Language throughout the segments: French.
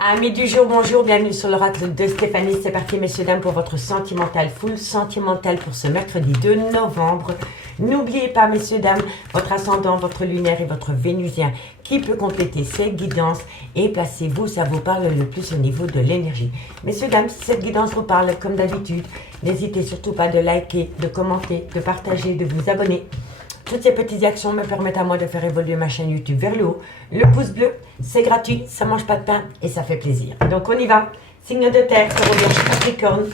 Amis du jour, bonjour, bienvenue sur l'oracle de Stéphanie. C'est parti, messieurs, dames, pour votre sentimental, full sentimental pour ce mercredi 2 novembre. N'oubliez pas, messieurs, dames, votre ascendant, votre lunaire et votre vénusien qui peut compléter ces guidances. Et placez-vous, ça vous parle le plus au niveau de l'énergie. Messieurs, dames, si cette guidance vous parle, comme d'habitude, n'hésitez surtout pas de liker, de commenter, de partager, de vous abonner. Toutes ces petites actions me permettent à moi de faire évoluer ma chaîne YouTube vers le haut. Le pouce bleu, c'est gratuit, ça mange pas de pain et ça fait plaisir. Donc on y va. Signe de terre, Taureau, Vierge, Capricorne.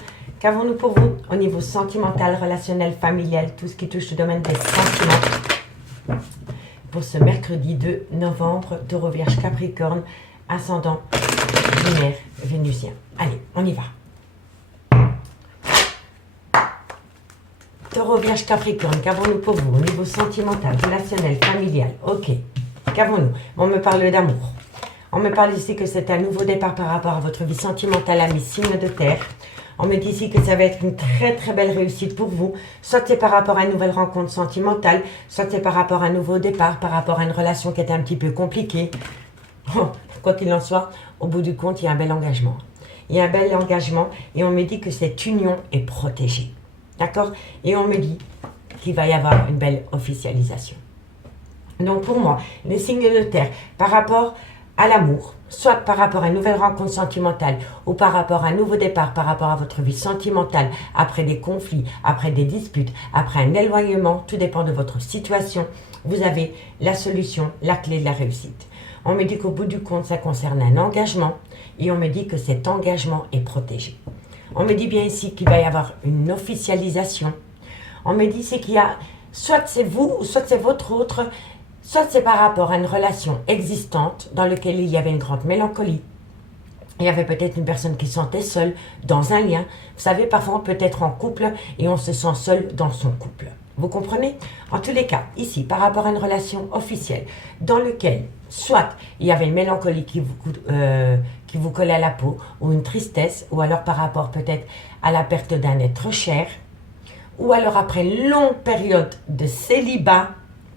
Qu'avons-nous pour vous au niveau sentimental, relationnel, familial, tout ce qui touche le domaine des sentiments pour ce mercredi 2 novembre, Taureau, Vierge, Capricorne, ascendant, lunaire, vénusien. Allez, on y va. Taureau, Vierge, Capricorne, qu'avons-nous pour vous au niveau sentimental, relationnel, familial? Ok, qu'avons-nous? On me parle d'amour. On me parle ici que c'est un nouveau départ par rapport à votre vie sentimentale, ami signe de terre. On me dit ici que ça va être une très très belle réussite pour vous. Soit c'est par rapport à une nouvelle rencontre sentimentale, soit c'est par rapport à un nouveau départ, par rapport à une relation qui est un petit peu compliquée. Quoi qu'il en soit, au bout du compte, il y a un bel engagement. Il y a un bel engagement et on me dit que cette union est protégée. D'accord? Et on me dit qu'il va y avoir une belle officialisation. Donc pour moi, les signes de terre, par rapport à l'amour, soit par rapport à une nouvelle rencontre sentimentale, ou par rapport à un nouveau départ, par rapport à votre vie sentimentale, après des conflits, après des disputes, après un éloignement, tout dépend de votre situation, vous avez la solution, la clé de la réussite. On me dit qu'au bout du compte, ça concerne un engagement, et on me dit que cet engagement est protégé. On me dit bien ici qu'il va y avoir une officialisation. On me dit ici qu'il y a, soit c'est vous, soit c'est votre autre, soit c'est par rapport à une relation existante dans laquelle il y avait une grande mélancolie. Il y avait peut-être une personne qui se sentait seule dans un lien. Vous savez, parfois on peut être en couple et on se sent seul dans son couple. Vous comprenez? En tous les cas, ici, par rapport à une relation officielle, dans laquelle, soit il y avait une mélancolie qui vous collait à la peau, ou une tristesse, ou alors par rapport peut-être à la perte d'un être cher, ou alors après une longue période de célibat,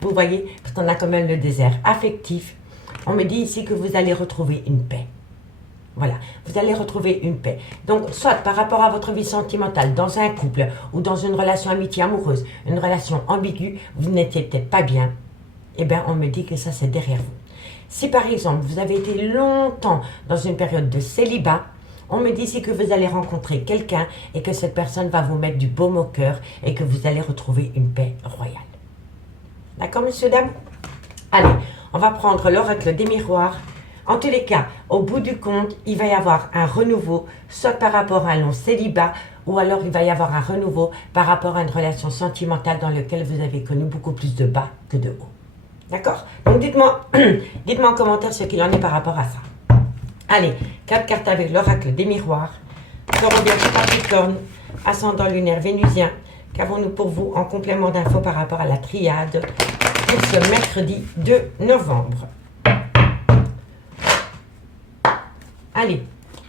vous voyez, parce qu'on a quand même le désert affectif, on me dit ici que vous allez retrouver une paix. Voilà, vous allez retrouver une paix. Donc, soit par rapport à votre vie sentimentale, dans un couple ou dans une relation amitié amoureuse, une relation ambiguë, vous n'étiez peut-être pas bien, eh bien, on me dit que ça, c'est derrière vous. Si, par exemple, vous avez été longtemps dans une période de célibat, on me dit ici que vous allez rencontrer quelqu'un et que cette personne va vous mettre du baume au cœur et que vous allez retrouver une paix royale. D'accord, messieurs, dames? Allez, on va prendre l'oracle des miroirs. En tous les cas, au bout du compte, il va y avoir un renouveau, soit par rapport à un long célibat, ou alors il va y avoir un renouveau par rapport à une relation sentimentale dans laquelle vous avez connu beaucoup plus de bas que de haut. D'accord? Donc dites-moi en commentaire ce qu'il en est par rapport à ça. Allez, 4 cartes avec l'oracle des miroirs. Taureau, Vierge, Capricorne, ascendant lunaire vénusien. Qu'avons-nous pour vous en complément d'infos par rapport à la triade pour ce mercredi 2 novembre? Allez,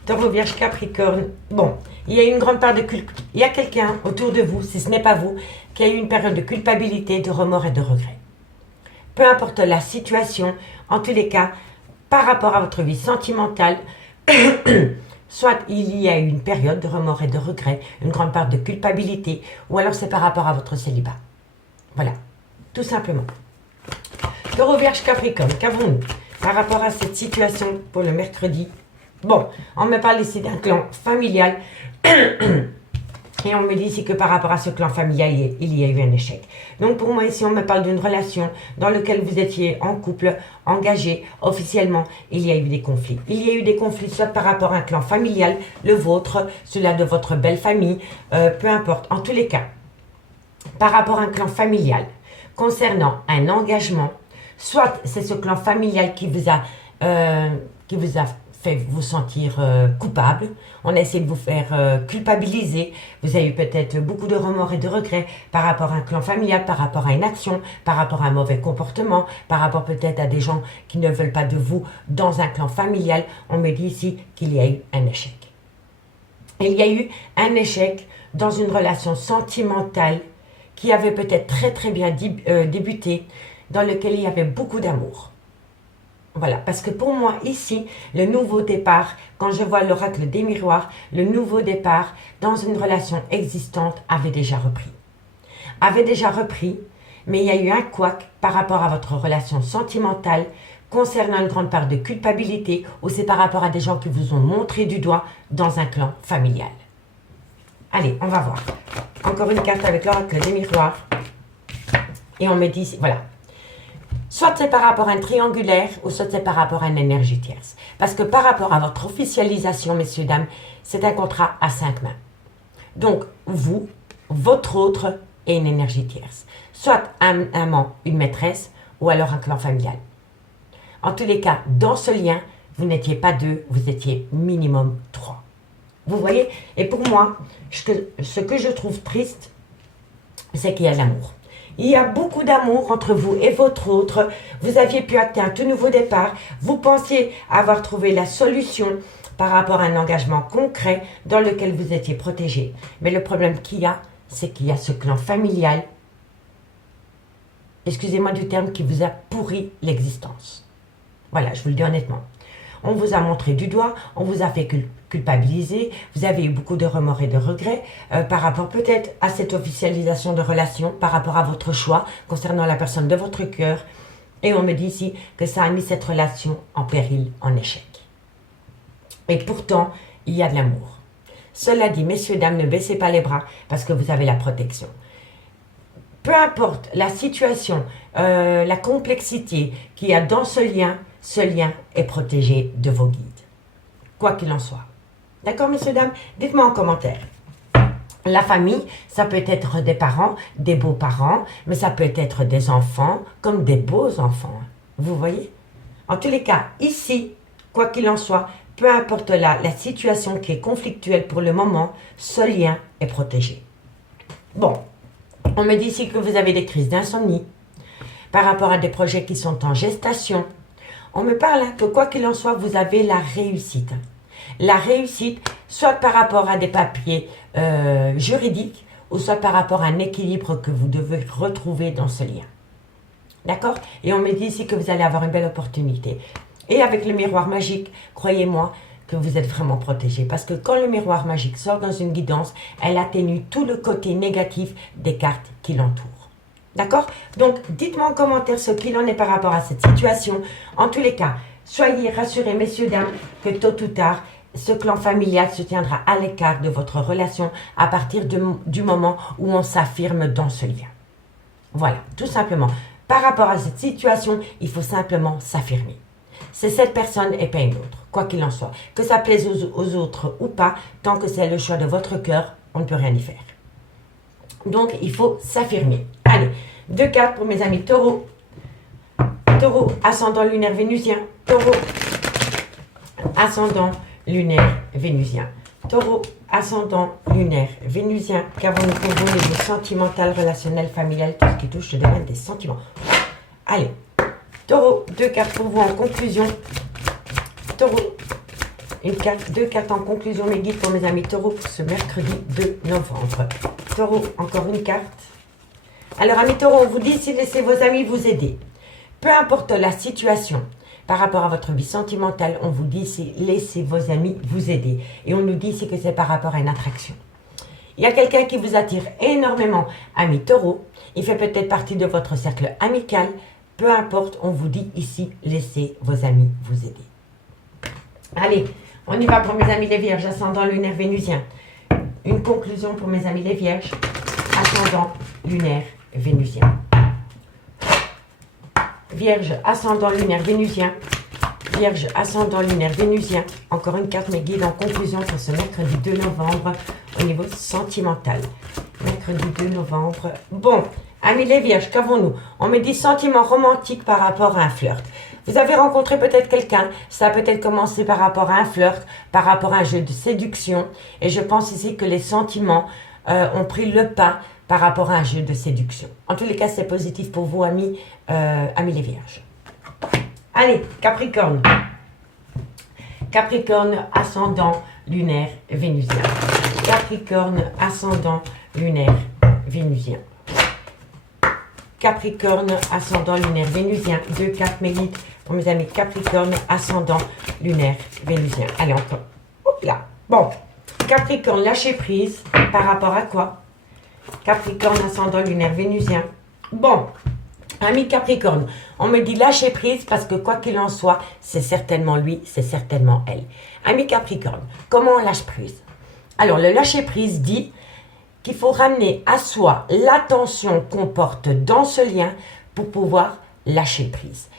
Taureau, Vierge, Capricorne. Bon, il y a une grande part de culpabilité. Il y a quelqu'un autour de vous, si ce n'est pas vous, qui a eu une période de culpabilité, de remords et de regrets. Peu importe la situation, en tous les cas, par rapport à votre vie sentimentale, soit il y a eu une période de remords et de regrets, une grande part de culpabilité, ou alors c'est par rapport à votre célibat. Voilà, tout simplement. Taureau, Vierge, Capricorne, qu'avons-nous par rapport à cette situation pour le mercredi? Bon, on me parle ici d'un clan familial et on me dit ici que par rapport à ce clan familial, il y a eu un échec. Donc pour moi ici, on me parle d'une relation dans laquelle vous étiez en couple, engagé, officiellement, il y a eu des conflits. Il y a eu des conflits soit par rapport à un clan familial, le vôtre, celui de votre belle famille, peu importe. En tous les cas, par rapport à un clan familial, concernant un engagement, soit c'est ce clan familial qui vous a fait vous sentir coupable, on a essayé de vous faire culpabiliser, vous avez eu peut-être beaucoup de remords et de regrets par rapport à un clan familial, par rapport à une action, par rapport à un mauvais comportement, par rapport peut-être à des gens qui ne veulent pas de vous dans un clan familial, on me dit ici qu'il y a eu un échec. Il y a eu un échec dans une relation sentimentale qui avait peut-être très très bien débuté, dans lequel il y avait beaucoup d'amour. Voilà, parce que pour moi, ici, le nouveau départ, quand je vois l'oracle des miroirs, le nouveau départ dans une relation existante avait déjà repris. Avait déjà repris, mais il y a eu un couac par rapport à votre relation sentimentale concernant une grande part de culpabilité ou c'est par rapport à des gens qui vous ont montré du doigt dans un clan familial. Allez, on va voir. Encore une carte avec l'oracle des miroirs. Et on me dit, voilà. Soit c'est par rapport à un triangulaire, ou soit c'est par rapport à une énergie tierce. Parce que par rapport à votre officialisation, messieurs, dames, c'est un contrat à 5 mains. Donc, vous, votre autre et une énergie tierce. Soit un amant, une maîtresse, ou alors un clan familial. En tous les cas, dans ce lien, vous n'étiez pas 2, vous étiez minimum 3. Vous voyez? Et pour moi, ce que je trouve triste, c'est qu'il y a de l'amour. Il y a beaucoup d'amour entre vous et votre autre. Vous aviez pu acter un tout nouveau départ. Vous pensiez avoir trouvé la solution par rapport à un engagement concret dans lequel vous étiez protégé. Mais le problème qu'il y a, c'est qu'il y a ce clan familial, excusez-moi du terme, qui vous a pourri l'existence. Voilà, je vous le dis honnêtement. On vous a montré du doigt, on vous a fait culpabiliser, vous avez eu beaucoup de remords et de regrets par rapport peut-être à cette officialisation de relation, par rapport à votre choix concernant la personne de votre cœur. Et on me dit ici que ça a mis cette relation en péril, en échec. Et pourtant, il y a de l'amour. Cela dit, messieurs, dames, ne baissez pas les bras parce que vous avez la protection. Peu importe la situation, la complexité qu'il y a dans ce lien est protégé de vos guides. Quoi qu'il en soit. D'accord, messieurs, dames? Dites-moi en commentaire. La famille, ça peut être des parents, des beaux-parents, mais ça peut être des enfants comme des beaux enfants. Vous voyez? En tous les cas, ici, quoi qu'il en soit, peu importe la situation qui est conflictuelle pour le moment, ce lien est protégé. Bon, on me dit ici que vous avez des crises d'insomnie par rapport à des projets qui sont en gestation. On me parle que quoi qu'il en soit, vous avez la réussite. La réussite, soit par rapport à des papiers juridiques, ou soit par rapport à un équilibre que vous devez retrouver dans ce lien. D'accord? Et on me dit ici que vous allez avoir une belle opportunité. Et avec le miroir magique, croyez-moi que vous êtes vraiment protégé. Parce que quand le miroir magique sort dans une guidance, elle atténue tout le côté négatif des cartes qui l'entourent. D'accord? Donc, dites-moi en commentaire ce qu'il en est par rapport à cette situation. En tous les cas, soyez rassurés, messieurs, dames, que tôt ou tard, ce clan familial se tiendra à l'écart de votre relation à partir du moment où on s'affirme dans ce lien. Voilà, tout simplement. Par rapport à cette situation, il faut simplement s'affirmer. C'est cette personne et pas une autre, quoi qu'il en soit. Que ça plaise aux autres ou pas, tant que c'est le choix de votre cœur, on ne peut rien y faire. Donc, il faut s'affirmer. Allez, 2 cartes pour mes amis taureaux. Taureau, ascendant lunaire vénusien. Taureau, ascendant lunaire vénusien. Taureau, ascendant lunaire vénusien. Qu'avons-nous pour vous au niveau sentimental, relationnel, familial, tout ce qui touche le domaine des sentiments. Allez, Taureau, 2 cartes pour vous en conclusion. Taureau, 2 cartes en conclusion, mes guides pour mes amis taureaux pour ce mercredi 2 novembre. Taureau, encore une carte. Alors, amis taureaux, on vous dit si laissez vos amis vous aider. Peu importe la situation par rapport à votre vie sentimentale, on vous dit si laissez vos amis vous aider. Et on nous dit ici que c'est par rapport à une attraction. Il y a quelqu'un qui vous attire énormément, amis taureaux. Il fait peut-être partie de votre cercle amical. Peu importe, on vous dit ici, laissez vos amis vous aider. Allez, on y va pour mes amis les vierges, ascendant lunaire vénusien. Une conclusion pour mes amis les vierges, ascendant lunaire vénusien. Vierge, ascendant lunaire vénusien. Vierge, ascendant lunaire vénusien. Encore une carte, mes guides en conclusion pour ce mercredi 2 novembre au niveau sentimental. Mercredi 2 novembre. Bon, amis les vierges, qu'avons-nous? On me dit sentiment romantique par rapport à un flirt. Vous avez rencontré peut-être quelqu'un, ça a peut-être commencé par rapport à un flirt, par rapport à un jeu de séduction. Et je pense ici que les sentiments ont pris le pas par rapport à un jeu de séduction. En tous les cas, c'est positif pour vous, amis les vierges. Allez, Capricorne. Capricorne, ascendant lunaire vénusien. Capricorne, ascendant lunaire vénusien. Capricorne, ascendant lunaire vénusien. 2 cartes, mes guides pour mes amis Capricorne, ascendant lunaire vénusien. Allez, encore. Hop là. Bon, Capricorne, lâcher prise par rapport à quoi? Capricorne, ascendant lunaire vénusien. Bon, ami Capricorne, on me dit lâcher prise parce que quoi qu'il en soit, c'est certainement lui, c'est certainement elle. Ami Capricorne, comment on lâche prise? Alors, le lâcher prise dit qu'il faut ramener à soi l'attention qu'on porte dans ce lien pour pouvoir lâcher prise.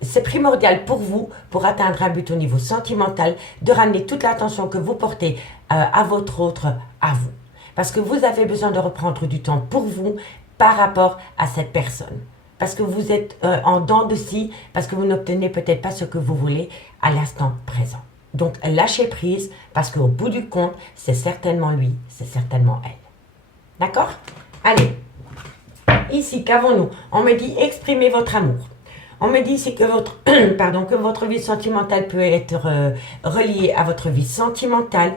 C'est primordial pour vous, pour atteindre un but au niveau sentimental, de ramener toute l'attention que vous portez à votre autre, à vous. Parce que vous avez besoin de reprendre du temps pour vous par rapport à cette personne. Parce que vous êtes en dents de scie, parce que vous n'obtenez peut-être pas ce que vous voulez à l'instant présent. Donc, lâchez prise, parce qu'au bout du compte, c'est certainement lui, c'est certainement elle. D'accord? Allez. Ici, qu'avons-nous? On me dit exprimer votre amour. On me dit ici que votre, que votre vie sentimentale peut être reliée à votre vie sentimentale,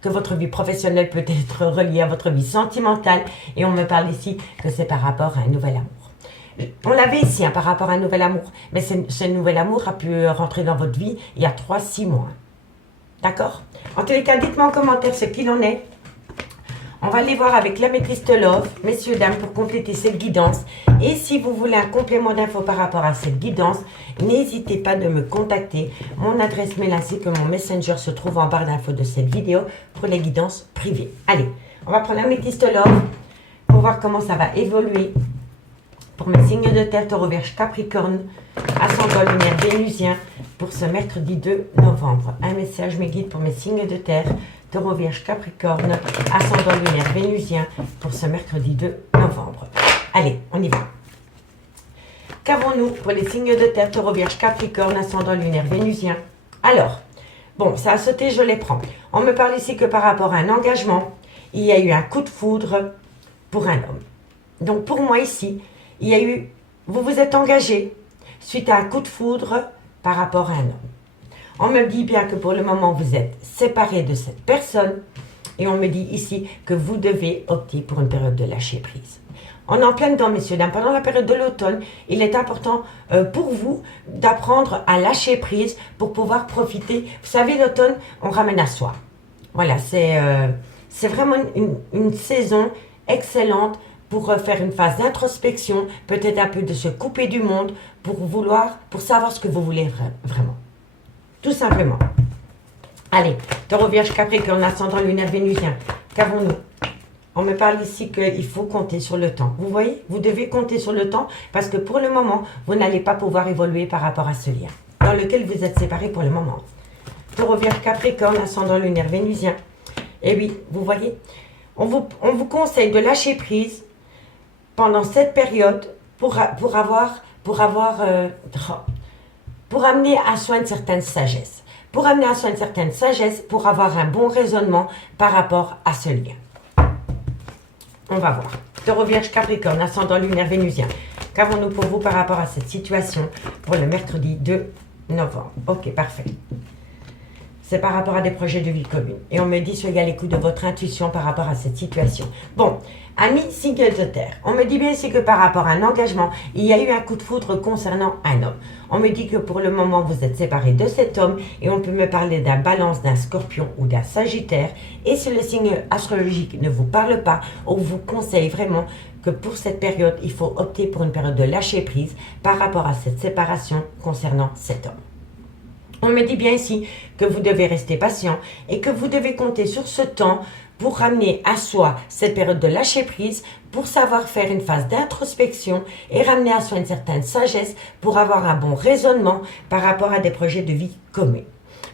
que votre vie professionnelle peut être reliée à votre vie sentimentale, et on me parle ici que c'est par rapport à un nouvel amour. On l'avait ici, par rapport à un nouvel amour, mais ce nouvel amour a pu rentrer dans votre vie il y a 3-6 mois. D'accord? En tous les cas, dites-moi en commentaire ce qu'il en est. On va aller voir avec l'améthyste Love, messieurs, dames, pour compléter cette guidance. Et si vous voulez un complément d'infos par rapport à cette guidance, n'hésitez pas de me contacter. Mon adresse mail ainsi que mon messenger se trouve en barre d'infos de cette vidéo pour les guidances privées. Allez, on va prendre l'améthyste Love pour voir comment ça va évoluer pour mes signes de terre, Taureau, Vierge, Capricorne, ascendant lunaire vénusien pour ce mercredi 2 novembre. Un message me guide pour mes signes de terre, Taureau, Vierge, Capricorne, ascendant lunaire vénusien pour ce mercredi 2 novembre. Allez, on y va. Qu'avons-nous pour les signes de terre, Taureau, Vierge, Capricorne, ascendant lunaire vénusien? Alors, bon, ça a sauté, je les prends. On me parle ici que par rapport à un engagement, il y a eu un coup de foudre pour un homme. Donc pour moi ici, il y a eu, vous vous êtes engagé suite à un coup de foudre par rapport à un homme. On me dit bien que pour le moment, vous êtes séparé de cette personne. Et on me dit ici que vous devez opter pour une période de lâcher prise. On est en plein dedans, messieurs, dames. Pendant la période de l'automne, il est important pour vous d'apprendre à lâcher prise pour pouvoir profiter. Vous savez, l'automne, on ramène à soi. Voilà, c'est vraiment une saison excellente pour faire une phase d'introspection, peut-être un peu de se couper du monde, pour savoir ce que vous voulez vraiment. Tout simplement. Allez, Taureau, Vierge, Capricorne, ascendant lunaire vénusien. Qu'avons-nous? On me parle ici qu'il faut compter sur le temps. Vous voyez? Vous devez compter sur le temps parce que pour le moment, vous n'allez pas pouvoir évoluer par rapport à ce lien dans lequel vous êtes séparés pour le moment. Taureau, Vierge, Capricorne, ascendant lunaire vénusien. Et oui, vous voyez, on vous conseille de lâcher prise pendant cette période pour amener à soi une certaine sagesse. Pour amener à soi une certaine sagesse, pour avoir un bon raisonnement par rapport à ce lien. On va voir. Taureau, Vierge, Capricorne, ascendant lunaire vénusien. Qu'avons-nous pour vous par rapport à cette situation pour le mercredi 2 novembre? Ok, parfait. C'est par rapport à des projets de vie commune. Et on me dit, soyez à l'écoute de votre intuition par rapport à cette situation. Bon, amis signe de terre, on me dit bien ici que par rapport à un engagement, il y a eu un coup de foudre concernant un homme. On me dit que pour le moment, vous êtes séparés de cet homme et on peut me parler d'un balance, d'un scorpion ou d'un sagittaire. Et si le signe astrologique ne vous parle pas, on vous conseille vraiment que pour cette période, il faut opter pour une période de lâcher prise par rapport à cette séparation concernant cet homme. On me dit bien ici que vous devez rester patient et que vous devez compter sur ce temps pour ramener à soi cette période de lâcher prise, pour savoir faire une phase d'introspection et ramener à soi une certaine sagesse pour avoir un bon raisonnement par rapport à des projets de vie communs.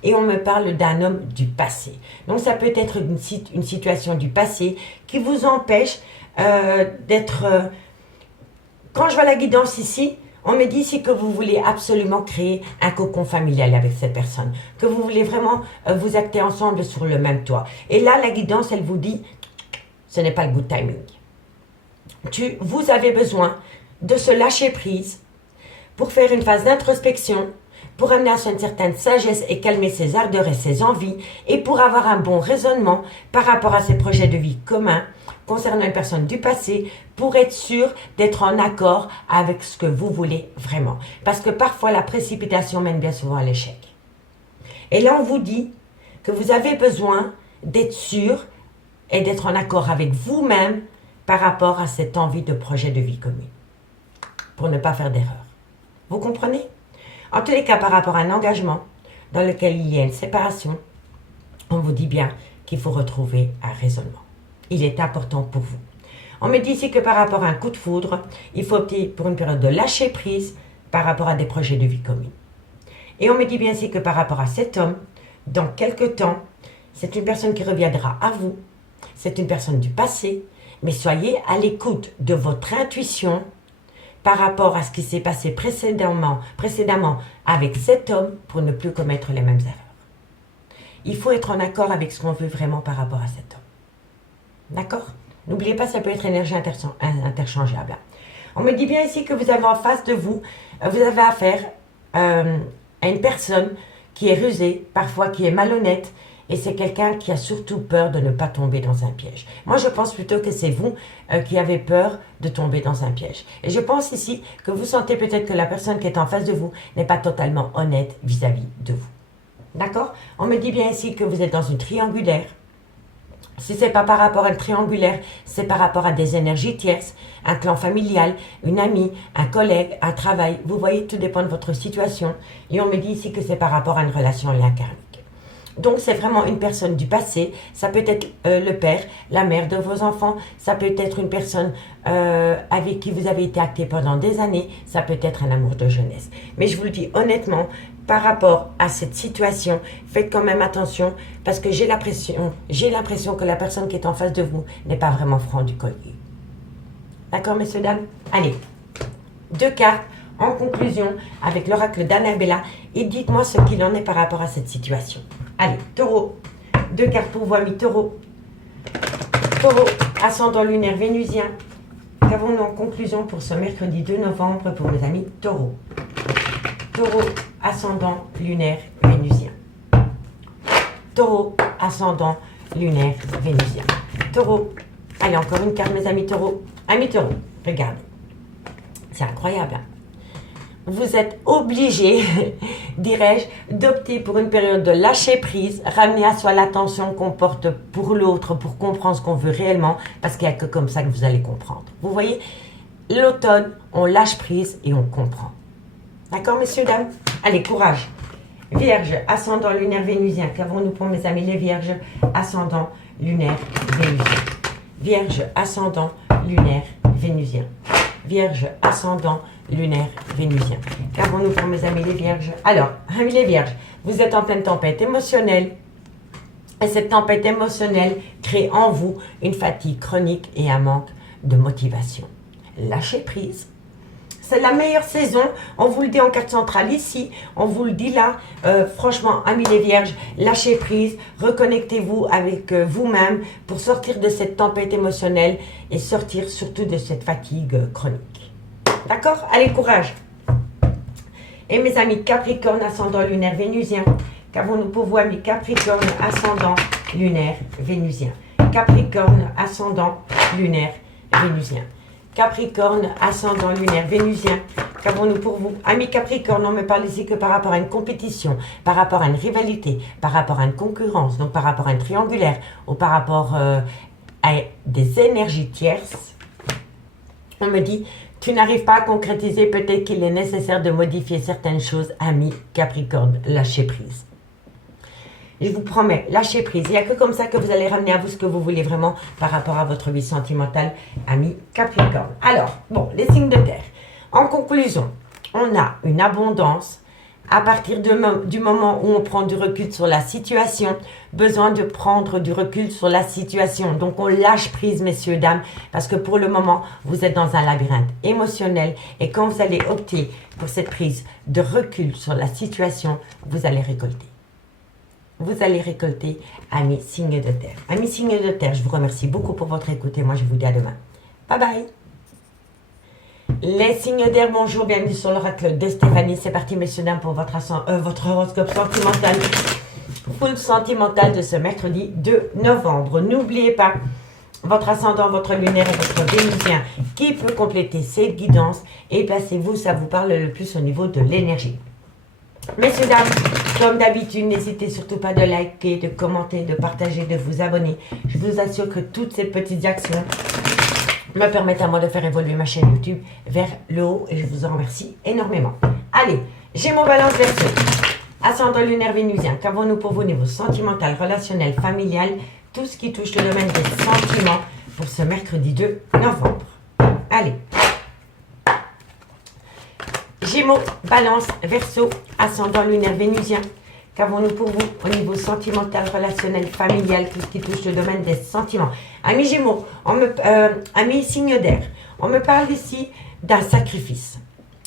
Et on me parle d'un homme du passé. Donc ça peut être une situation du passé qui vous empêche d'être... Quand je vois la guidance ici, on me dit ici que vous voulez absolument créer un cocon familial avec cette personne, que vous voulez vraiment vous acter ensemble sur le même toit. Et là, la guidance, elle vous dit, ce n'est pas le good timing. Vous avez besoin de se lâcher prise pour faire une phase d'introspection, pour amener à soi une certaine sagesse et calmer ses ardeurs et ses envies, et pour avoir un bon raisonnement par rapport à ses projets de vie communs concernant une personne du passé, pour être sûr d'être en accord avec ce que vous voulez vraiment. Parce que parfois, la précipitation mène bien souvent à l'échec. Et là, on vous dit que vous avez besoin d'être sûr et d'être en accord avec vous-même par rapport à cette envie de projet de vie commune, pour ne pas faire d'erreur. Vous comprenez? En tous les cas, par rapport à un engagement dans lequel il y a une séparation, on vous dit bien qu'il faut retrouver un raisonnement. Il est important pour vous. On me dit ici que par rapport à un coup de foudre, il faut opter pour une période de lâcher prise par rapport à des projets de vie communs. Et on me dit bien ici que par rapport à cet homme, dans quelques temps, c'est une personne qui reviendra à vous. C'est une personne du passé, mais soyez à l'écoute de votre intuition par rapport à ce qui s'est passé précédemment avec cet homme pour ne plus commettre les mêmes erreurs. Il faut être en accord avec ce qu'on veut vraiment par rapport à cet homme. D'accord? N'oubliez pas, ça peut être énergie interchangeable. On me dit bien ici que vous avez en face de vous, vous avez affaire à une personne qui est rusée, parfois qui est malhonnête, et c'est quelqu'un qui a surtout peur de ne pas tomber dans un piège. Moi, je pense plutôt que c'est vous qui avez peur de tomber dans un piège. Et je pense ici que vous sentez peut-être que la personne qui est en face de vous n'est pas totalement honnête vis-à-vis de vous. D'accord? On me dit bien ici que vous êtes dans une triangulaire. Si ce n'est pas par rapport à une triangulaire, c'est par rapport à des énergies tierces, un clan familial, une amie, un collègue, un travail. Vous voyez, tout dépend de votre situation. Et on me dit ici que c'est par rapport à une relation lien karmique. Donc, c'est vraiment une personne du passé. Ça peut être le père, la mère de vos enfants. Ça peut être une personne avec qui vous avez été acté pendant des années. Ça peut être un amour de jeunesse. Mais je vous le dis honnêtement, par rapport à cette situation, faites quand même attention parce que j'ai l'impression que la personne qui est en face de vous n'est pas vraiment franc du collier. D'accord, messieurs, dames? Allez, 2 cartes en conclusion avec l'oracle d'Annabella et dites-moi ce qu'il en est par rapport à cette situation. Allez, taureau, 2 cartes pour vous, amis taureau. Taureau, ascendant lunaire vénusien. Qu'avons-nous en conclusion pour ce mercredi 2 novembre pour mes amis taureau? Taureau, ascendant lunaire vénusien. Taureau, ascendant lunaire vénusien. Taureau, allez, encore une carte, mes amis taureau. Amis taureau, regardez. C'est incroyable, hein? Vous êtes obligé, dirais-je, d'opter pour une période de lâcher prise, ramener à soi l'attention qu'on porte pour l'autre, pour comprendre ce qu'on veut réellement, parce qu'il n'y a que comme ça que vous allez comprendre. Vous voyez, l'automne, on lâche prise et on comprend. D'accord, messieurs, dames? Allez, courage. Vierge, ascendant lunaire vénusien. Qu'avons-nous pour mes amis les vierges? Ascendant lunaire vénusien. Vierge, ascendant lunaire vénusien. Vierge, ascendant lunaire vénusien. Qu'avons-nous pour mes amis les vierges? Alors, amis les vierges, vous êtes en pleine tempête émotionnelle. Et cette tempête émotionnelle crée en vous une fatigue chronique et un manque de motivation. Lâchez prise. C'est la meilleure saison, on vous le dit en carte centrale ici, on vous le dit là, franchement, amis les vierges, lâchez prise, reconnectez-vous avec vous-même pour sortir de cette tempête émotionnelle et sortir surtout de cette fatigue chronique. D'accord? Allez, courage! Et mes amis Capricorne, ascendant lunaire vénusien, qu'avons-nous pour vous, amis Capricorne, ascendant lunaire vénusien? Capricorne, ascendant lunaire vénusien. Capricorne, ascendant lunaire vénusien, qu'avons-nous pour vous? Amis Capricorne, on me parle ici que par rapport à une compétition, par rapport à une rivalité, par rapport à une concurrence, donc par rapport à une triangulaire, ou par rapport à des énergies tierces. On me dit, tu n'arrives pas à concrétiser, peut-être qu'il est nécessaire de modifier certaines choses, amis Capricorne, lâchez prise. Je vous promets, lâchez prise. Il n'y a que comme ça que vous allez ramener à vous ce que vous voulez vraiment par rapport à votre vie sentimentale, ami Capricorne. Alors, bon, les signes de terre. En conclusion, on a une abondance à partir du moment où on prend du recul sur la situation. Besoin de prendre du recul sur la situation. Donc, on lâche prise, messieurs, dames, parce que pour le moment, vous êtes dans un labyrinthe émotionnel. Et quand vous allez opter pour cette prise de recul sur la situation, vous allez récolter. Vous allez récolter, amis signes de terre. Amis signes de terre, je vous remercie beaucoup pour votre écoute et moi je vous dis à demain. Bye bye. Les signes d'air, bonjour, bienvenue sur l'oracle de Stéphanie. C'est parti, messieurs, dames, pour votre horoscope sentimental. Full sentimental de ce mercredi 2 novembre. N'oubliez pas, votre ascendant, votre lunaire et votre vénusien qui peut compléter cette guidance. Et placez-vous, ça vous parle le plus au niveau de l'énergie. Messieurs, dames, comme d'habitude, n'hésitez surtout pas de liker, de commenter, de partager, de vous abonner. Je vous assure que toutes ces petites actions me permettent à moi de faire évoluer ma chaîne YouTube vers le haut et je vous en remercie énormément. Allez, Gémeaux, Balance, Verseau, ascendant lunaire vénusien, qu'avons-nous pour vous au niveau sentimental, relationnel, familial, tout ce qui touche le domaine des sentiments pour ce mercredi 2 novembre. Allez. Gémeaux, Balance, Verseau, ascendant lunaire vénusien, qu'avons-nous pour vous au niveau sentimental, relationnel, familial, tout ce qui touche le domaine des sentiments. Amis Gémeaux, amis signe d'air, on me parle ici d'un sacrifice.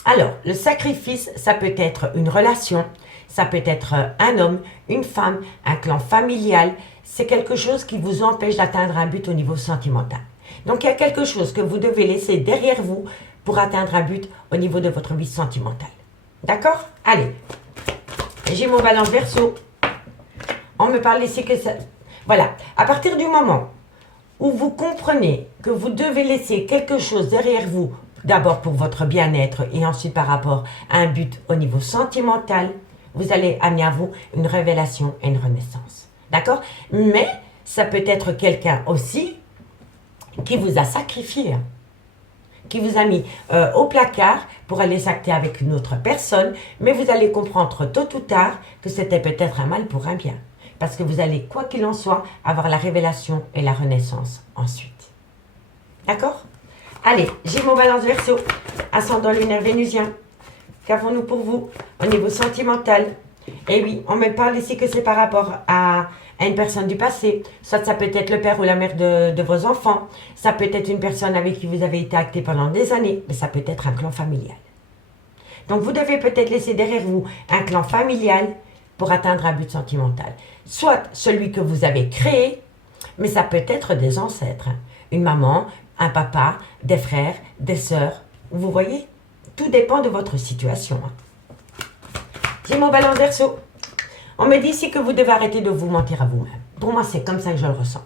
Alors, le sacrifice, ça peut être une relation, ça peut être un homme, une femme, un clan familial. C'est quelque chose qui vous empêche d'atteindre un but au niveau sentimental. Donc, il y a quelque chose que vous devez laisser derrière vous pour atteindre un but au niveau de votre vie sentimentale. D'accord? Allez. Gémeaux, Balance, Verseau. On me parle ici que ça... Voilà. À partir du moment où vous comprenez que vous devez laisser quelque chose derrière vous, d'abord pour votre bien-être et ensuite par rapport à un but au niveau sentimental, vous allez amener à vous une révélation et une renaissance. D'accord? Mais ça peut être quelqu'un aussi qui vous a sacrifié, qui vous a mis au placard pour aller s'acter avec une autre personne, mais vous allez comprendre tôt ou tard que c'était peut-être un mal pour un bien. Parce que vous allez, quoi qu'il en soit, avoir la révélation et la renaissance ensuite. D'accord? Allez, Gémeaux, Balance, Verseau, ascendant lunaire vénusien. Qu'avons-nous pour vous au niveau sentimental? Eh oui, on me parle ici que c'est par rapport à une personne du passé. Soit ça peut être le père ou la mère de vos enfants. Ça peut être une personne avec qui vous avez été acté pendant des années. Mais ça peut être un clan familial. Donc vous devez peut-être laisser derrière vous un clan familial pour atteindre un but sentimental. Soit celui que vous avez créé, mais ça peut être des ancêtres. Une maman, un papa, des frères, des sœurs. Vous voyez? Tout dépend de votre situation. Gémeaux, Balance, Verseau. On me dit ici que vous devez arrêter de vous mentir à vous-même. Pour moi, c'est comme ça que je le ressens.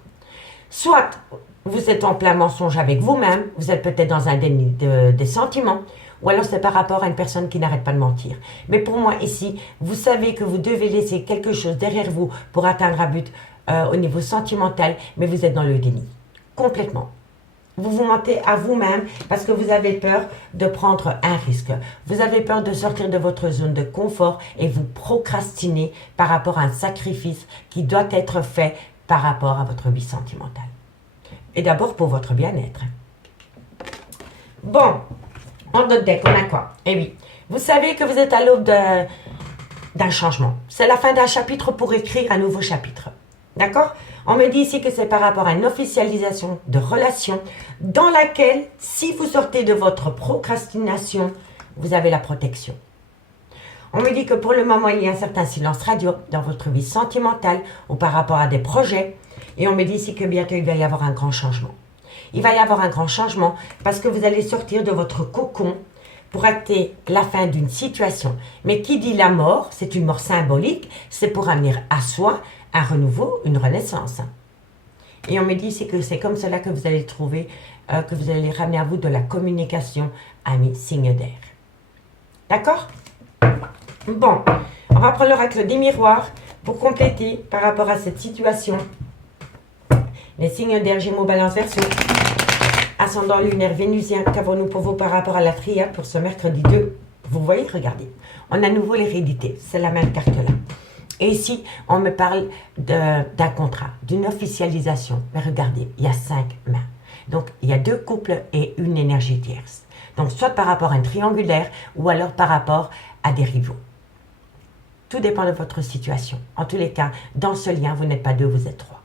Soit vous êtes en plein mensonge avec vous-même, vous êtes peut-être dans un déni des sentiments, ou alors c'est par rapport à une personne qui n'arrête pas de mentir. Mais pour moi, ici, vous savez que vous devez laisser quelque chose derrière vous pour atteindre un but au niveau sentimental, mais vous êtes dans le déni. Complètement. Vous vous mentez à vous-même parce que vous avez peur de prendre un risque. Vous avez peur de sortir de votre zone de confort et vous procrastinez par rapport à un sacrifice qui doit être fait par rapport à votre vie sentimentale. Et d'abord pour votre bien-être. Bon, en notre deck, on a quoi? Eh oui, vous savez que vous êtes à l'aube d'un changement. C'est la fin d'un chapitre pour écrire un nouveau chapitre. D'accord? On me dit ici que c'est par rapport à une officialisation de relation dans laquelle, si vous sortez de votre procrastination, vous avez la protection. On me dit que pour le moment, il y a un certain silence radio dans votre vie sentimentale ou par rapport à des projets. Et on me dit ici que bientôt, il va y avoir un grand changement. Il va y avoir un grand changement parce que vous allez sortir de votre cocon pour acter la fin d'une situation. Mais qui dit la mort, c'est une mort symbolique, c'est pour amener à soi un renouveau, une renaissance. Et on me dit ici que c'est comme cela que vous allez trouver, que vous allez ramener à vous de la communication, amis signe d'air. D'accord? Bon, on va prendre l'oracle des miroirs pour compléter par rapport à cette situation. Les signes d'air, Gémeaux, Balance, Verseau, ascendant lunaire vénusien, qu'avons-nous pour vous par rapport à la triade pour ce mercredi 2? Vous voyez, regardez, on a à nouveau l'hérédité, c'est la même carte là. Et ici, on me parle d'un contrat, d'une officialisation. Mais regardez, il y a 5 mains. Donc, il y a 2 couples et une énergie tierce. Donc, soit par rapport à un triangulaire ou alors par rapport à des rivaux. Tout dépend de votre situation. En tous les cas, dans ce lien, vous n'êtes pas 2, vous êtes 3.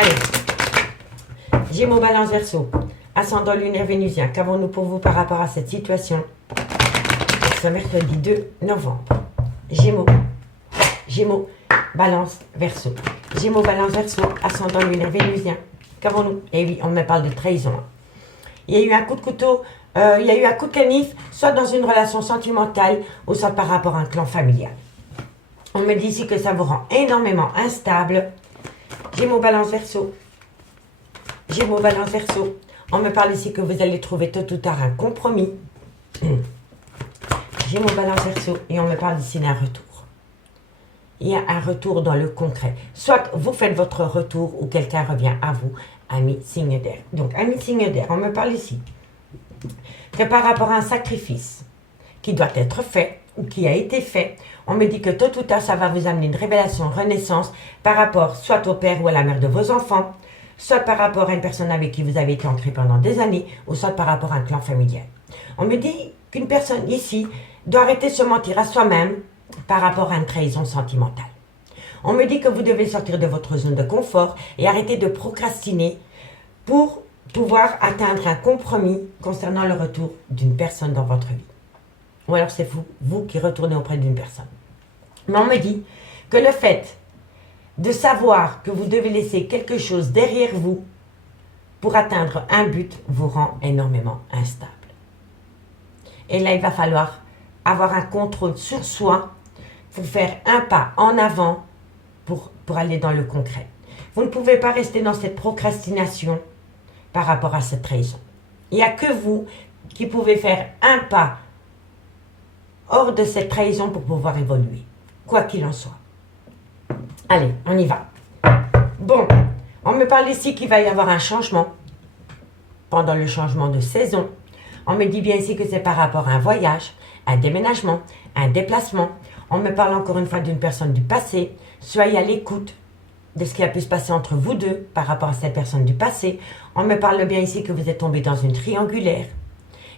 Allez. Gémeaux, Balance, Verseau, ascendant lunaire vénusien. Qu'avons-nous pour vous par rapport à cette situation ce mercredi 2 novembre? Gémeaux, Gémeaux, Balance, Verseau. Gémeaux, Balance, Verseau, ascendant lunaire vénusien. Qu'avons-nous? Eh oui, on me parle de trahison. il y a eu un coup de couteau, il y a eu un coup de canif, soit dans une relation sentimentale ou soit par rapport à un clan familial. On me dit ici que ça vous rend énormément instable. Gémeaux, Balance, Verseau. Gémeaux, Balance, Verseau. On me parle ici que vous allez trouver tôt ou tard un compromis. Gémeaux, Balance, Verseau. Et on me parle ici d'un retour. Il y a un retour dans le concret. Soit vous faites votre retour ou quelqu'un revient à vous, ami signe d'air. Donc, ami signe d'air, on me parle ici que par rapport à un sacrifice qui doit être fait ou qui a été fait, on me dit que tôt ou tard, ça va vous amener une révélation, renaissance par rapport soit au père ou à la mère de vos enfants, soit par rapport à une personne avec qui vous avez été ancré pendant des années, ou soit par rapport à un clan familial. On me dit qu'une personne ici doit arrêter de se mentir à soi-même par rapport à une trahison sentimentale. On me dit que vous devez sortir de votre zone de confort et arrêter de procrastiner pour pouvoir atteindre un compromis concernant le retour d'une personne dans votre vie. Ou alors c'est vous qui retournez auprès d'une personne. Mais on me dit que le fait de savoir que vous devez laisser quelque chose derrière vous pour atteindre un but vous rend énormément instable. Et là, il va falloir avoir un contrôle sur soi pour faire un pas en avant pour aller dans le concret. Vous ne pouvez pas rester dans cette procrastination par rapport à cette trahison. Il n'y a que vous qui pouvez faire un pas hors de cette trahison pour pouvoir évoluer, quoi qu'il en soit. Allez, on y va. Bon, on me parle ici qu'il va y avoir un changement pendant le changement de saison. On me dit bien ici que c'est par rapport à un voyage, un déménagement, un déplacement. On me parle encore une fois d'une personne du passé. Soyez à l'écoute de ce qui a pu se passer entre vous deux par rapport à cette personne du passé. On me parle bien ici que vous êtes tombé dans une triangulaire.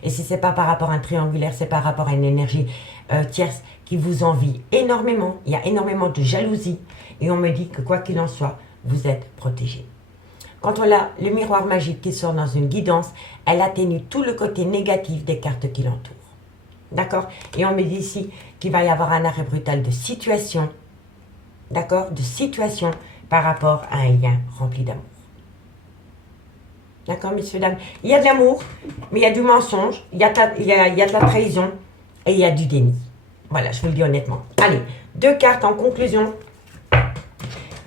Et si ce n'est pas par rapport à un triangulaire, c'est par rapport à une énergie tierce qui vous envie énormément. Il y a énormément de jalousie. Et on me dit que quoi qu'il en soit, vous êtes protégé. Quand on a le miroir magique qui sort dans une guidance, elle atténue tout le côté négatif des cartes qui l'entourent. D'accord? Et on me dit ici qu'il va y avoir un arrêt brutal de situation. D'accord? De situation par rapport à un lien rempli d'amour. D'accord, messieurs, dames? Il y a de l'amour, mais il y a du mensonge, il y a de la trahison et il y a du déni. Voilà, je vous le dis honnêtement. Allez, 2 cartes en conclusion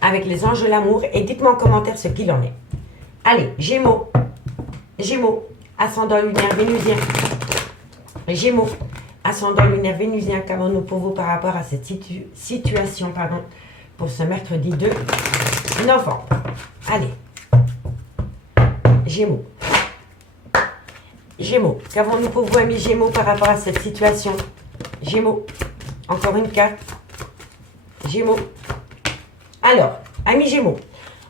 avec les anges de l'amour et dites-moi en commentaire ce qu'il en est. Allez, Gémeaux. Gémeaux, ascendant lunaire vénusien. Gémeaux, ascendant lunaire vénusien. Qu'avons-nous pour vous par rapport à cette situation, pour ce mercredi 2 novembre? Allez. Gémeaux. Gémeaux. Qu'avons-nous pour vous, amis Gémeaux, par rapport à cette situation? Gémeaux. Encore une carte. Gémeaux. Alors, amis Gémeaux,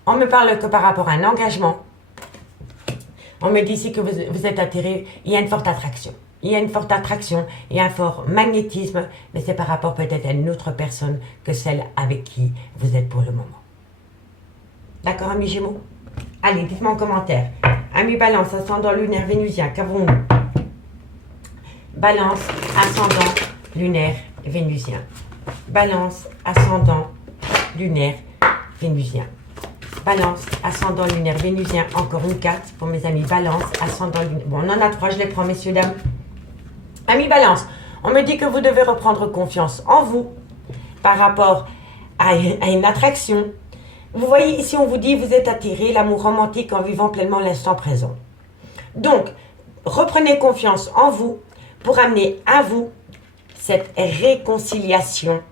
on me parle que par rapport à un engagement. On me dit ici que vous êtes attiré. Il y a une forte attraction. Il y a une forte attraction. Il y a un fort magnétisme. Mais c'est par rapport peut-être à une autre personne que celle avec qui vous êtes pour le moment. D'accord, amis Gémeaux? Allez, dites-moi en commentaire. Amis Balance, ascendant lunaire vénusien, qu'avons-nous? Balance, ascendant lunaire vénusien. Balance, ascendant lunaire vénusien. Balance, ascendant lunaire vénusien. Encore une carte pour mes amis Balance, ascendant lunaire. Bon, on en a 3, je les prends, messieurs, dames. Amis Balance, on me dit que vous devez reprendre confiance en vous par rapport à une attraction. Vous voyez ici, on vous dit, vous êtes attiré, l'amour romantique en vivant pleinement l'instant présent. Donc, reprenez confiance en vous pour amener à vous cette réconciliation,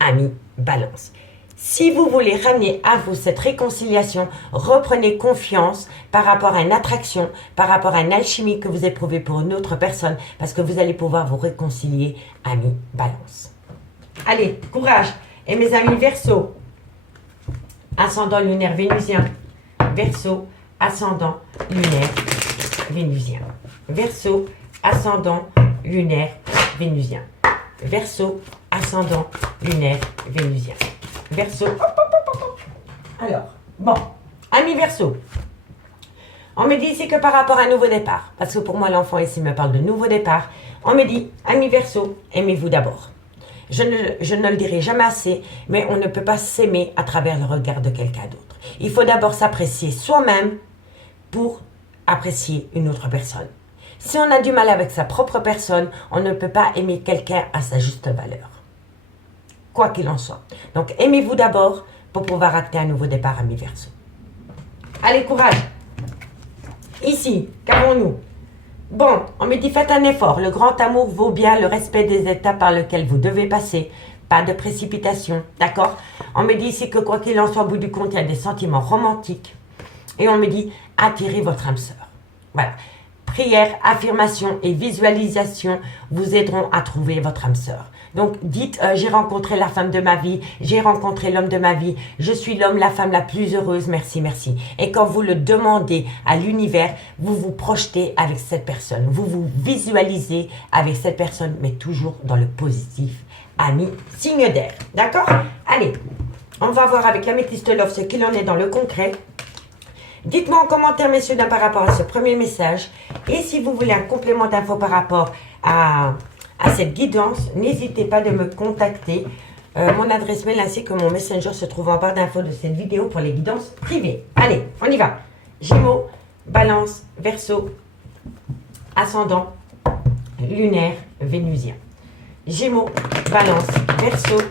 amis Balance. Si vous voulez ramener à vous cette réconciliation, reprenez confiance par rapport à une attraction, par rapport à une alchimie que vous éprouvez pour une autre personne, parce que vous allez pouvoir vous réconcilier, amis Balance. Allez, courage. Et mes amis Verseau, ascendant lunaire vénusien. Verseau, ascendant lunaire vénusien. Verseau, ascendant lunaire vénusien. Verseau, ascendant lunaire vénusien. Verseau. Alors, bon, amis Verseau, on me dit ici que par rapport à un nouveau départ, parce que pour moi l'enfant ici me parle de nouveau départ, on me dit, amis Verseau, aimez-vous d'abord. Je ne le dirai jamais assez, mais on ne peut pas s'aimer à travers le regard de quelqu'un d'autre. Il faut d'abord s'apprécier soi-même pour apprécier une autre personne. Si on a du mal avec sa propre personne, on ne peut pas aimer quelqu'un à sa juste valeur. Quoi qu'il en soit. Donc, aimez-vous d'abord pour pouvoir acter un nouveau départ, amis Verseau. Allez, courage. Ici, qu'avons-nous? Bon, on me dit faites un effort. Le grand amour vaut bien le respect des étapes par lesquelles vous devez passer. Pas de précipitation, d'accord? On me dit ici que quoi qu'il en soit, au bout du compte, il y a des sentiments romantiques. Et on me dit attirez votre âme sœur. Voilà. Prière, affirmation et visualisation vous aideront à trouver votre âme sœur. Donc dites j'ai rencontré la femme de ma vie, j'ai rencontré l'homme de ma vie, je suis l'homme, la femme la plus heureuse, merci, merci. Et quand vous le demandez à l'univers, vous vous projetez avec cette personne, vous vous visualisez avec cette personne, mais toujours dans le positif. Amis, signe d'air, d'accord? Allez, on va voir avec l'améthyste love ce qu'il en est dans le concret. Dites-moi en commentaire, messieurs, par rapport à ce premier message. Et si vous voulez un complément d'infos par rapport à cette guidance, n'hésitez pas de me contacter. Mon adresse mail ainsi que mon messenger se trouve en barre d'infos de cette vidéo pour les guidances privées. Allez, on y va. Gémeaux, Balance, Verseau, ascendant, lunaire, vénusien. Gémeaux, Balance, Verseau,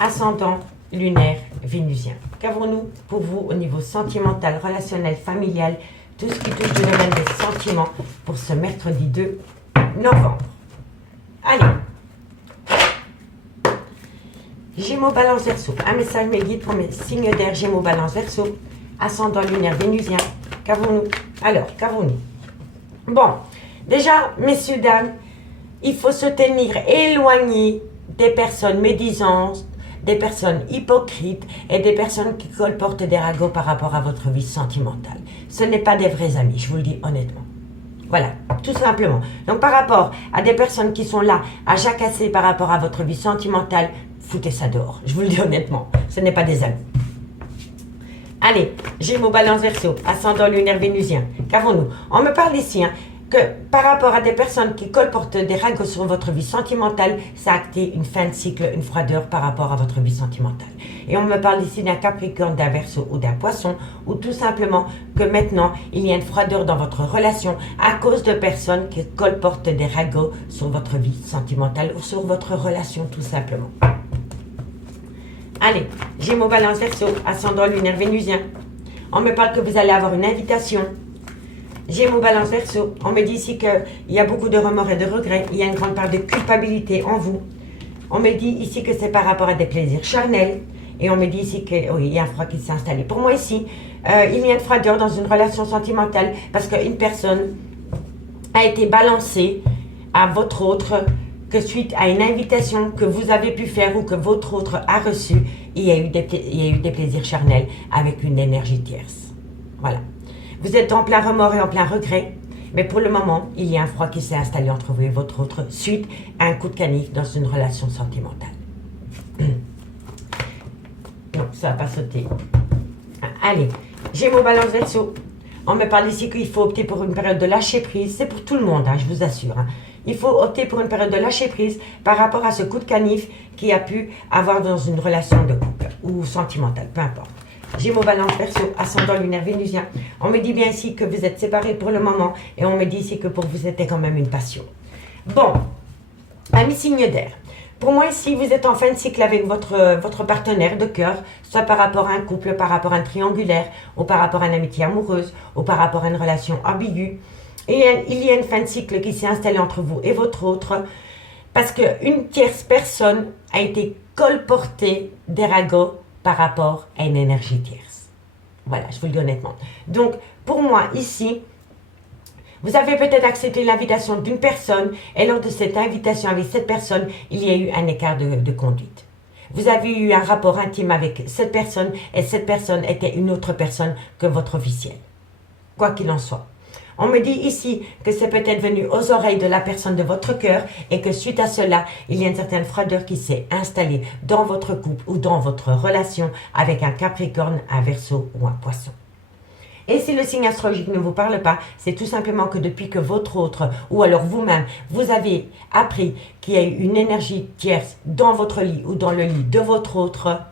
ascendant, lunaire, vénusien. Qu'avons-nous pour vous au niveau sentimental, relationnel, familial, tout ce qui touche le domaine des sentiments pour ce mercredi 2 novembre? Allez. Gémeaux, Balance, Verseau. Un message mes guides pour mes signes d'air. Gémeaux, Balance, Verseau, ascendant, lunaire, vénusien. Qu'avons-nous? Alors, qu'avons-nous? Bon, déjà, messieurs, dames, il faut se tenir éloigné des personnes médisantes, des personnes hypocrites et des personnes qui colportent des ragots par rapport à votre vie sentimentale. Ce n'est pas des vrais amis, je vous le dis honnêtement. Voilà, tout simplement. Donc par rapport à des personnes qui sont là à jacasser par rapport à votre vie sentimentale, foutez ça dehors, je vous le dis honnêtement, ce n'est pas des amis. Allez, Gémeaux, Balance, Verseau, ascendant, lunaire, vénusien. Qu'avons-nous? On me parle ici, que par rapport à des personnes qui colportent des ragots sur votre vie sentimentale, ça a acté une fin de cycle, une froideur par rapport à votre vie sentimentale. Et on me parle ici d'un Capricorne, d'un Verseau ou d'un Poisson, ou tout simplement que maintenant, il y a une froideur dans votre relation à cause de personnes qui colportent des ragots sur votre vie sentimentale ou sur votre relation tout simplement. Allez, Gémeaux, Balance, Verseau, ascendant, lunaire, vénusien. On me parle que vous allez avoir une invitation. Gémeaux, Balance, Verseau, on me dit ici qu'il y a beaucoup de remords et de regrets, il y a une grande part de culpabilité en vous. On me dit ici que c'est par rapport à des plaisirs charnels, et on me dit ici qu'il oui, y a un froid qui s'est installé. Pour moi ici, il y a une froideur dans une relation sentimentale, parce qu'une personne a été balancée à votre autre, que suite à une invitation que vous avez pu faire ou que votre autre a reçue, il y a eu des plaisirs charnels avec une énergie tierce. Voilà. Vous êtes en plein remords et en plein regret, mais pour le moment, il y a un froid qui s'est installé entre vous et votre autre suite à un coup de canif dans une relation sentimentale. Non, ça va pas sauter. Allez, Gémeaux, Balance, Verseau. On me parle ici qu'il faut opter pour une période de lâcher prise. C'est pour tout le monde, je vous assure. Il faut opter pour une période de lâcher prise par rapport à ce coup de canif qui a pu avoir dans une relation de couple ou sentimentale, peu importe. Gémeaux, Balance, Verseau, ascendant, lunaire, vénusien. On me dit bien ici que vous êtes séparés pour le moment et on me dit ici que pour vous c'était quand même une passion. Bon, amis signes d'air. Pour moi ici, vous êtes en fin de cycle avec votre partenaire de cœur, soit par rapport à un couple, par rapport à un triangulaire, ou par rapport à une amitié amoureuse, ou par rapport à une relation ambiguë. Et il y a une fin de cycle qui s'est installée entre vous et votre autre, parce qu'une tierce personne a été colportée des ragots par rapport à une énergie tierce. Voilà, je vous le dis honnêtement. Donc, pour moi, ici, vous avez peut-être accepté l'invitation d'une personne et lors de cette invitation avec cette personne, il y a eu un écart de conduite. Vous avez eu un rapport intime avec cette personne et cette personne était une autre personne que votre officiel. Quoi qu'il en soit. On me dit ici que c'est peut-être venu aux oreilles de la personne de votre cœur et que suite à cela, il y a une certaine froideur qui s'est installée dans votre couple ou dans votre relation avec un Capricorne, un Verseau ou un Poisson. Et si le signe astrologique ne vous parle pas, c'est tout simplement que depuis que votre autre, ou alors vous-même, vous avez appris qu'il y a eu une énergie tierce dans votre lit ou dans le lit de votre autre,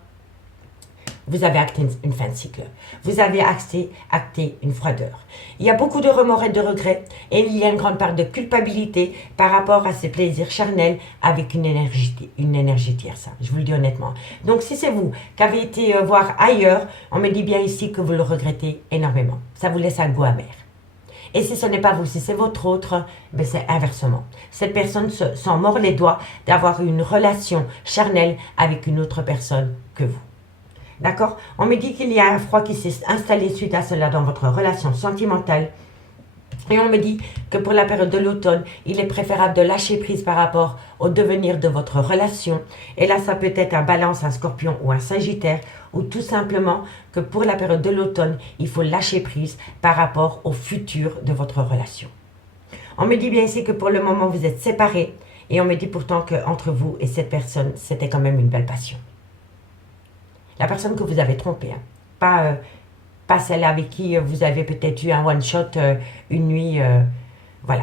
vous avez acté une fin de cycle. Vous avez acté une froideur. Il y a beaucoup de remords et de regrets et il y a une grande part de culpabilité par rapport à ces plaisirs charnels avec une énergie tierce. Je vous le dis honnêtement. Donc si c'est vous qui avez été voir ailleurs, on me dit bien ici que vous le regrettez énormément. Ça vous laisse un goût amer. Et si ce n'est pas vous, si c'est votre autre, ben c'est inversement. Cette personne s'en mord les doigts d'avoir une relation charnelle avec une autre personne que vous. D'accord? On me dit qu'il y a un froid qui s'est installé suite à cela dans votre relation sentimentale. Et on me dit que pour la période de l'automne, il est préférable de lâcher prise par rapport au devenir de votre relation. Et là, ça peut être un Balance, un Scorpion ou un Sagittaire. Ou tout simplement que pour la période de l'automne, il faut lâcher prise par rapport au futur de votre relation. On me dit bien ici que pour le moment, vous êtes séparés. Et on me dit pourtant qu'entre vous et cette personne, c'était quand même une belle passion. La personne que vous avez trompée, hein. Pas celle avec qui vous avez peut-être eu un one-shot, une nuit, voilà.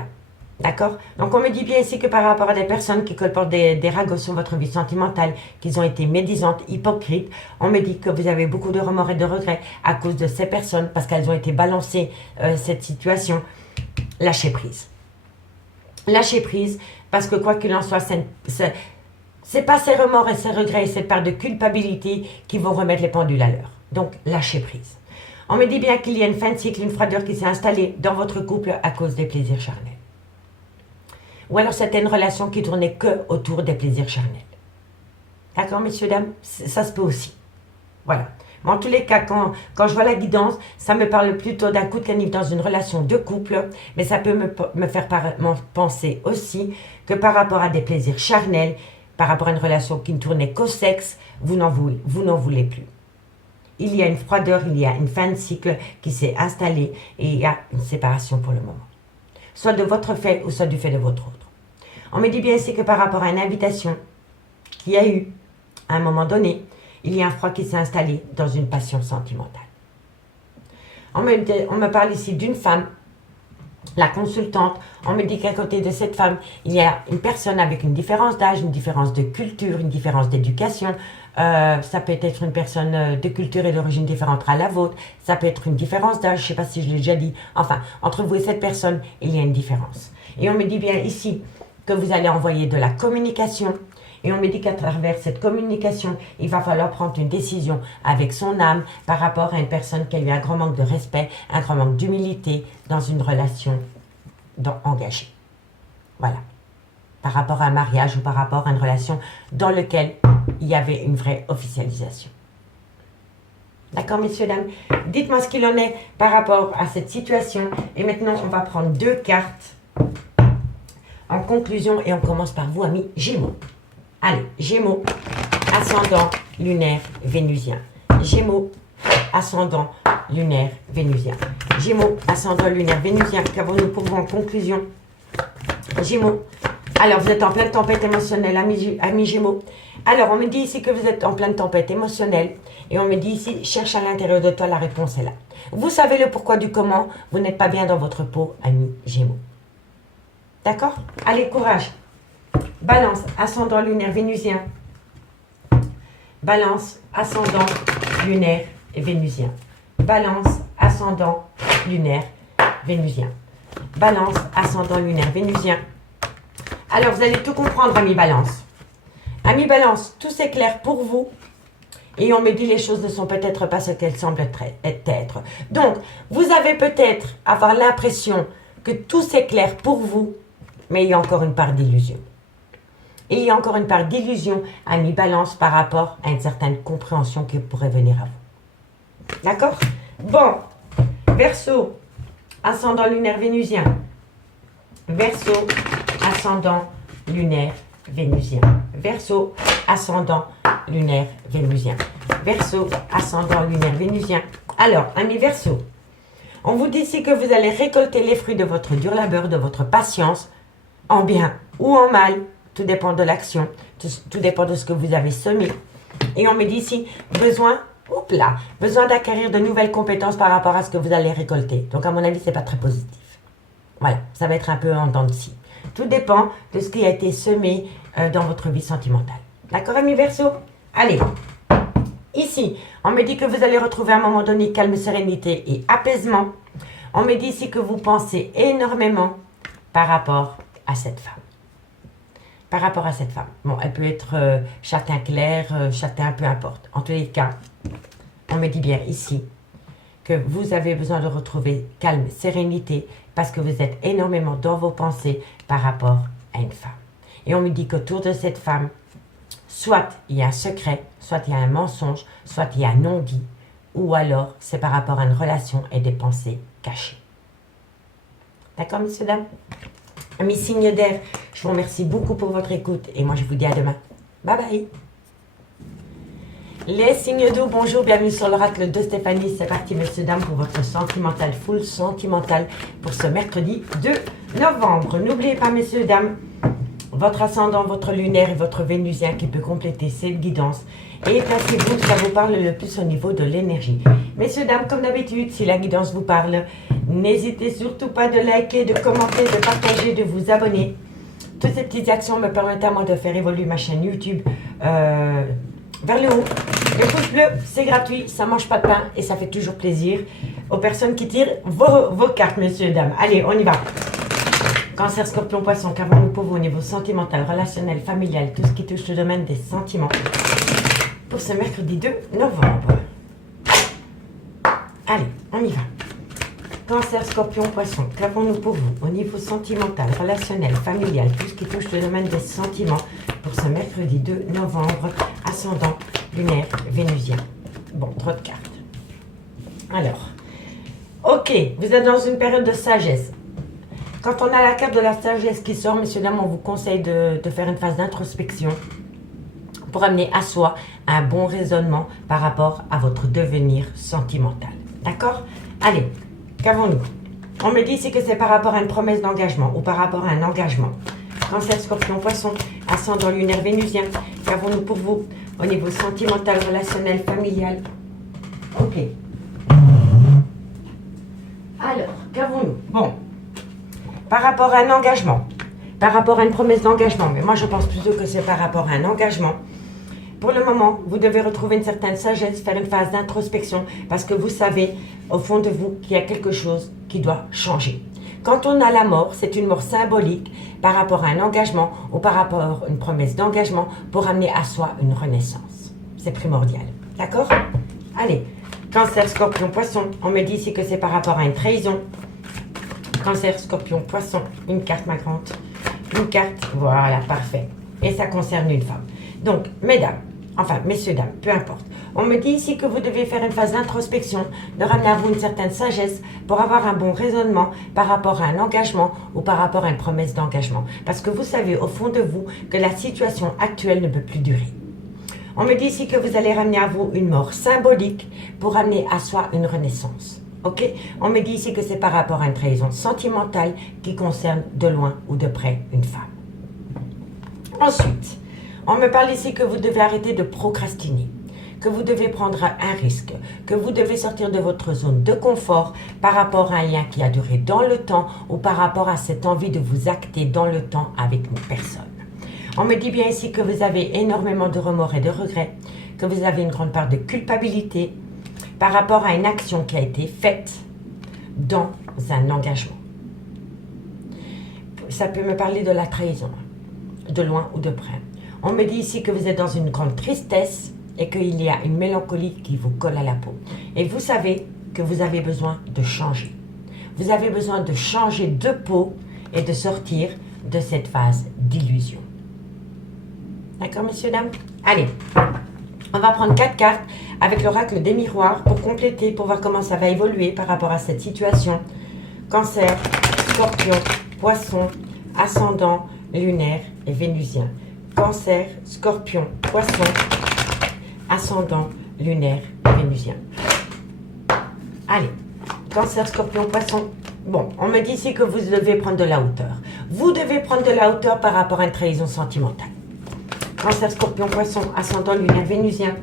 D'accord? Donc on me dit bien ici que par rapport à des personnes qui colportent des ragots sur votre vie sentimentale, qu'ils ont été médisantes, hypocrites, on me dit que vous avez beaucoup de remords et de regrets à cause de ces personnes, parce qu'elles ont été balancées cette situation. Lâchez prise. Lâchez prise, parce que quoi qu'il en soit, c'est pas ces remords et ces regrets et cette part de culpabilité qui vont remettre les pendules à l'heure. Donc lâchez prise. On me dit bien qu'il y a une fin de cycle, une froideur qui s'est installée dans votre couple à cause des plaisirs charnels. Ou alors c'était une relation qui tournait que autour des plaisirs charnels. D'accord, messieurs, dames? Ça se peut aussi. Voilà. Mais en tous les cas, quand je vois la guidance, ça me parle plutôt d'un coup de canif dans une relation de couple, mais ça peut me faire penser aussi que par rapport à des plaisirs charnels, par rapport à une relation qui ne tournait qu'au sexe, vous n'en voulez plus. Il y a une froideur, il y a une fin de cycle qui s'est installée et il y a une séparation pour le moment. Soit de votre fait ou soit du fait de votre autre. On me dit bien ici que par rapport à une invitation qu'il y a eu à un moment donné, il y a un froid qui s'est installé dans une passion sentimentale. On me parle ici d'une femme, la consultante. On me dit qu'à côté de cette femme, il y a une personne avec une différence d'âge, une différence de culture, une différence d'éducation. Ça peut être une personne de culture et d'origine différente à la vôtre. Ça peut être une différence d'âge, je ne sais pas si je l'ai déjà dit. Enfin, entre vous et cette personne, il y a une différence. Et on me dit bien ici que vous allez envoyer de la communication. Et on me dit qu'à travers cette communication, il va falloir prendre une décision avec son âme par rapport à une personne qui a eu un grand manque de respect, un grand manque d'humilité dans une relation engagée. Voilà. Par rapport à un mariage ou par rapport à une relation dans laquelle il y avait une vraie officialisation. D'accord, messieurs, dames? Dites-moi ce qu'il en est par rapport à cette situation. Et maintenant, on va prendre 2 cartes en conclusion et on commence par vous, amis Gémeaux. Allez, Gémeaux, ascendant lunaire vénusien. Gémeaux, ascendant lunaire vénusien. Gémeaux, ascendant lunaire vénusien. Qu'avons-nous pour vous en conclusion? Gémeaux. Alors, vous êtes en pleine tempête émotionnelle, amis Gémeaux. Alors, on me dit ici que vous êtes en pleine tempête émotionnelle. Et on me dit ici, cherche à l'intérieur de toi, la réponse est là. Vous savez le pourquoi du comment. Vous n'êtes pas bien dans votre peau, amis Gémeaux. D'accord? Allez, courage. Balance, ascendant lunaire vénusien. Balance, ascendant lunaire vénusien. Balance, ascendant lunaire vénusien. Balance, ascendant lunaire vénusien. Alors, vous allez tout comprendre, amis Balance. Amis Balance, tout s'éclaire pour vous. Et on me dit les choses ne sont peut-être pas ce qu'elles semblent être. Donc, vous avez peut-être avoir l'impression que tout s'éclaire pour vous, mais il y a encore une part d'illusion. Et il y a encore une part d'illusion, amis Balance, par rapport à une certaine compréhension qui pourrait venir à vous. D'accord? Bon, Verseau, ascendant lunaire vénusien. Verseau, ascendant lunaire vénusien. Verseau, ascendant lunaire vénusien. Verseau, ascendant lunaire vénusien. Alors, amis Verseau, on vous dit ici que vous allez récolter les fruits de votre dur labeur, de votre patience, en bien ou en mal. Tout dépend de l'action, tout dépend de ce que vous avez semé. Et on me dit ici, besoin d'acquérir de nouvelles compétences par rapport à ce que vous allez récolter. Donc, à mon avis, ce n'est pas très positif. Voilà, ça va être un peu en dents de scie. Tout dépend de ce qui a été semé dans votre vie sentimentale. D'accord, amis Verseau? Allez. Ici, on me dit que vous allez retrouver à un moment donné calme, sérénité et apaisement. On me dit ici que vous pensez énormément par rapport à cette femme. Par rapport à cette femme. Bon, elle peut être châtain clair, châtain, peu importe. En tous les cas, on me dit bien ici que vous avez besoin de retrouver calme, sérénité, parce que vous êtes énormément dans vos pensées par rapport à une femme. Et on me dit qu'autour de cette femme, soit il y a un secret, soit il y a un mensonge, soit il y a un non-dit, ou alors c'est par rapport à une relation et des pensées cachées. D'accord, messieurs, dames? Mes signes d'air, je vous remercie beaucoup pour votre écoute et moi je vous dis à demain. Bye bye. Les signes d'eau, bonjour, bienvenue sur l'oracle de Stéphanie. C'est parti, messieurs, dames, pour votre sentimental, full sentimental pour ce mercredi 2 novembre. N'oubliez pas, messieurs, dames, votre ascendant, votre lunaire et votre vénusien qui peut compléter cette guidance. Et placez-vous, ça vous parle le plus au niveau de l'énergie. Messieurs, dames, comme d'habitude, si la guidance vous parle, n'hésitez surtout pas de liker, de commenter, de partager, de vous abonner. Toutes ces petites actions me permettent à moi de faire évoluer ma chaîne YouTube vers le haut. Le pouce bleu, c'est gratuit, ça ne mange pas de pain et ça fait toujours plaisir aux personnes qui tirent vos cartes, messieurs, dames. Allez, on y va. Cancer, scorpion, poisson, qu'avons-nous pour vous au niveau sentimental, relationnel, familial, tout ce qui touche le domaine des sentiments pour ce mercredi 2 novembre. Allez, on y va. Cancer, scorpion, poisson, qu'avons-nous pour vous au niveau sentimental, relationnel, familial, tout ce qui touche le domaine des sentiments pour ce mercredi 2 novembre, ascendant, lunaire, vénusien. Bon, trop de cartes. Alors, ok, vous êtes dans une période de sagesse. Quand on a la carte de la sagesse qui sort, messieurs, dames, on vous conseille de faire une phase d'introspection pour amener à soi un bon raisonnement par rapport à votre devenir sentimental. D'accord? Allez, qu'avons-nous? On me dit ici que c'est par rapport à une promesse d'engagement ou par rapport à un engagement. Cancer, scorpion, poisson, ascendant lunaire vénusien. Qu'avons-nous pour vous au niveau sentimental, relationnel, familial? Ok. Alors, qu'avons-nous? Bon. Par rapport à un engagement, par rapport à une promesse d'engagement, mais moi je pense plutôt que c'est par rapport à un engagement. Pour le moment, vous devez retrouver une certaine sagesse, faire une phase d'introspection, parce que vous savez au fond de vous qu'il y a quelque chose qui doit changer. Quand on a la mort, c'est une mort symbolique par rapport à un engagement ou par rapport à une promesse d'engagement pour amener à soi une renaissance. C'est primordial. D'accord? Allez, Cancer, scorpion, poisson, on me dit ici que c'est par rapport à une trahison. Cancer, scorpion, poisson, une carte, ma grande. Une carte, voilà, parfait. Et ça concerne une femme. Donc, mesdames, enfin, messieurs, dames, peu importe. On me dit ici que vous devez faire une phase d'introspection, de ramener à vous une certaine sagesse pour avoir un bon raisonnement par rapport à un engagement ou par rapport à une promesse d'engagement. Parce que vous savez au fond de vous que la situation actuelle ne peut plus durer. On me dit ici que vous allez ramener à vous une mort symbolique pour amener à soi une renaissance. Ok, on me dit ici que c'est par rapport à une trahison sentimentale qui concerne de loin ou de près une femme. Ensuite, on me parle ici que vous devez arrêter de procrastiner, que vous devez prendre un risque, que vous devez sortir de votre zone de confort par rapport à un lien qui a duré dans le temps ou par rapport à cette envie de vous acter dans le temps avec une personne. On me dit bien ici que vous avez énormément de remords et de regrets, que vous avez une grande part de culpabilité, par rapport à une action qui a été faite dans un engagement. Ça peut me parler de la trahison, de loin ou de près. On me dit ici que vous êtes dans une grande tristesse et qu'il y a une mélancolie qui vous colle à la peau. Et vous savez que vous avez besoin de changer. Vous avez besoin de changer de peau et de sortir de cette phase d'illusion. D'accord, messieurs, dames? Allez, on va prendre 4 cartes avec l'oracle des miroirs pour compléter, pour voir comment ça va évoluer par rapport à cette situation. Cancer, scorpion, poisson, ascendant, lunaire et vénusien. Cancer, scorpion, poisson, ascendant, lunaire et vénusien. Allez, cancer, scorpion, poisson. Bon, on me dit ici que vous devez prendre de la hauteur. Vous devez prendre de la hauteur par rapport à une trahison sentimentale. Cancer, scorpion, poisson, ascendant, lunaire, vénusien.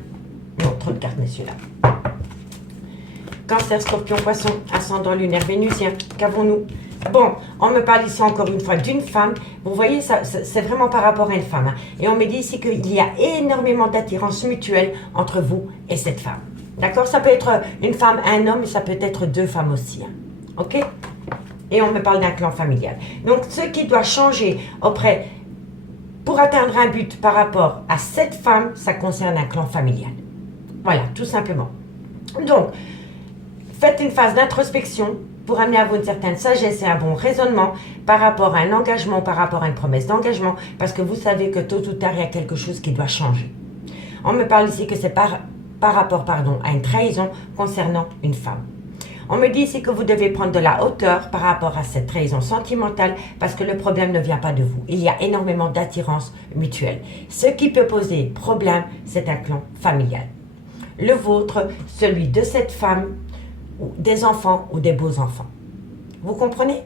Non, trop de cartes, messieurs, là. Cancer, scorpion, poisson, ascendant, lunaire, vénusien. Qu'avons-nous Bon, on me parle ici encore une fois d'une femme. Vous voyez, ça, c'est vraiment par rapport à une femme. Hein. Et on me dit ici qu'il y a énormément d'attirance mutuelle entre vous et cette femme. D'accord? Ça peut être une femme, un homme, mais ça peut être deux femmes aussi. Hein. Ok? Et on me parle d'un clan familial. Donc, ce qui doit changer auprès, pour atteindre un but par rapport à cette femme, ça concerne un clan familial. Voilà, tout simplement. Donc, faites une phase d'introspection pour amener à vous une certaine sagesse et un bon raisonnement par rapport à un engagement, par rapport à une promesse d'engagement, parce que vous savez que tôt ou tard, il y a quelque chose qui doit changer. On me parle ici que c'est par rapport à une trahison concernant une femme. On me dit ici que vous devez prendre de la hauteur par rapport à cette trahison sentimentale parce que le problème ne vient pas de vous. Il y a énormément d'attirance mutuelle. Ce qui peut poser problème, c'est un clan familial. Le vôtre, celui de cette femme, des enfants ou des beaux-enfants. Vous comprenez?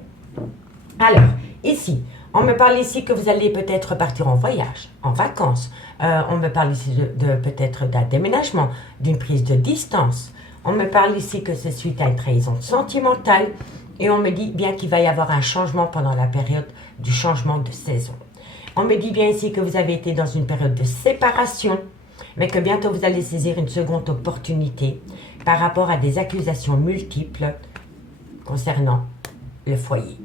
Alors, ici, on me parle ici que vous allez peut-être partir en voyage, en vacances. On me parle ici de peut-être d'un déménagement, d'une prise de distance. On me parle ici que c'est suite à une trahison sentimentale. Et on me dit bien qu'il va y avoir un changement pendant la période du changement de saison. On me dit bien ici que vous avez été dans une période de séparation, mais que bientôt vous allez saisir une seconde opportunité par rapport à des accusations multiples concernant le foyer,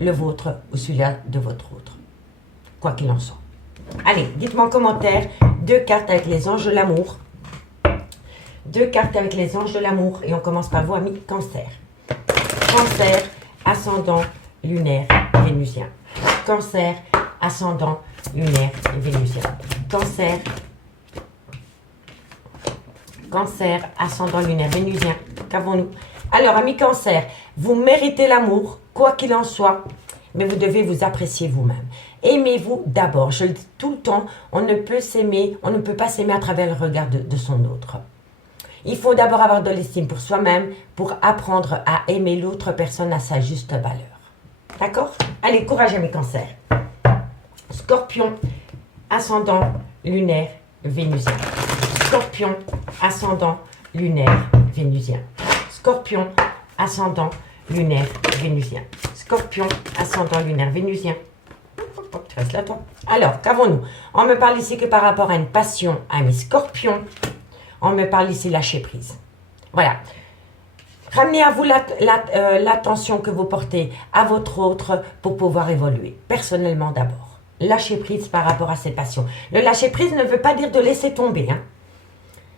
le vôtre ou celui-là de votre autre, quoi qu'il en soit. Allez, dites-moi en commentaire 2 cartes avec les anges de l'amour. 2 cartes avec les anges de l'amour et on commence par vous, amis Cancer. Cancer, ascendant, lunaire, vénusien. Cancer, ascendant, lunaire et vénusien. Cancer, ascendant, lunaire, vénusien. Qu'avons-nous? Alors, amis Cancer, vous méritez l'amour, quoi qu'il en soit, mais vous devez vous apprécier vous-même. Aimez-vous d'abord. Je le dis tout le temps, on ne peut pas s'aimer à travers le regard de son autre. Il faut d'abord avoir de l'estime pour soi-même, pour apprendre à aimer l'autre personne à sa juste valeur. D'accord? Allez, courage, amis Cancer. Scorpion, ascendant, lunaire, vénusien. Scorpion, ascendant, lunaire, vénusien. Scorpion, ascendant, lunaire, vénusien. Scorpion, ascendant, lunaire, vénusien. Tu restes là, toi. Alors, qu'avons-nous? On me parle ici que par rapport à une passion, ami Scorpion, on me parle ici lâcher prise. Voilà. Ramenez à vous l'attention que vous portez à votre autre pour pouvoir évoluer. Personnellement d'abord. Lâcher prise par rapport à cette passion. Le lâcher prise ne veut pas dire de laisser tomber. Hein.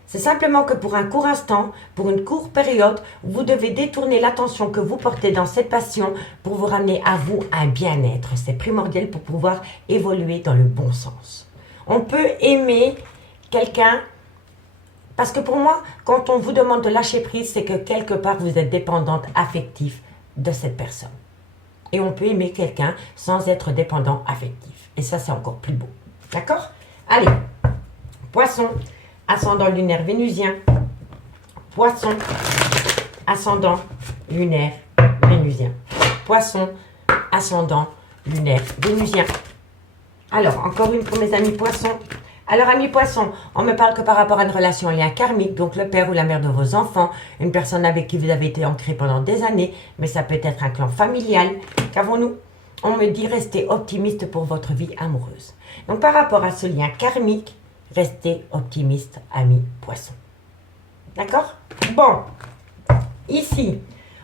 C'est simplement que pour un court instant, pour une courte période, vous devez détourner l'attention que vous portez dans cette passion pour vous ramener à vous un bien-être. C'est primordial pour pouvoir évoluer dans le bon sens. On peut aimer quelqu'un, parce que pour moi, quand on vous demande de lâcher prise, c'est que quelque part vous êtes dépendante affective de cette personne. Et on peut aimer quelqu'un sans être dépendant affectif. Et ça, c'est encore plus beau. D'accord? Allez, Poisson, ascendant lunaire vénusien. Poisson, ascendant lunaire vénusien. Poisson, ascendant lunaire vénusien. Alors, encore une pour mes amis Poissons. Alors, amis Poissons, on me parle que par rapport à une relation en lien karmique, donc le père ou la mère de vos enfants, une personne avec qui vous avez été ancré pendant des années, mais ça peut être un clan familial. Qu'avons-nous? On me dit restez optimiste pour votre vie amoureuse. Donc, par rapport à ce lien karmique, restez optimiste, amis Poissons. D'accord? Bon, ici,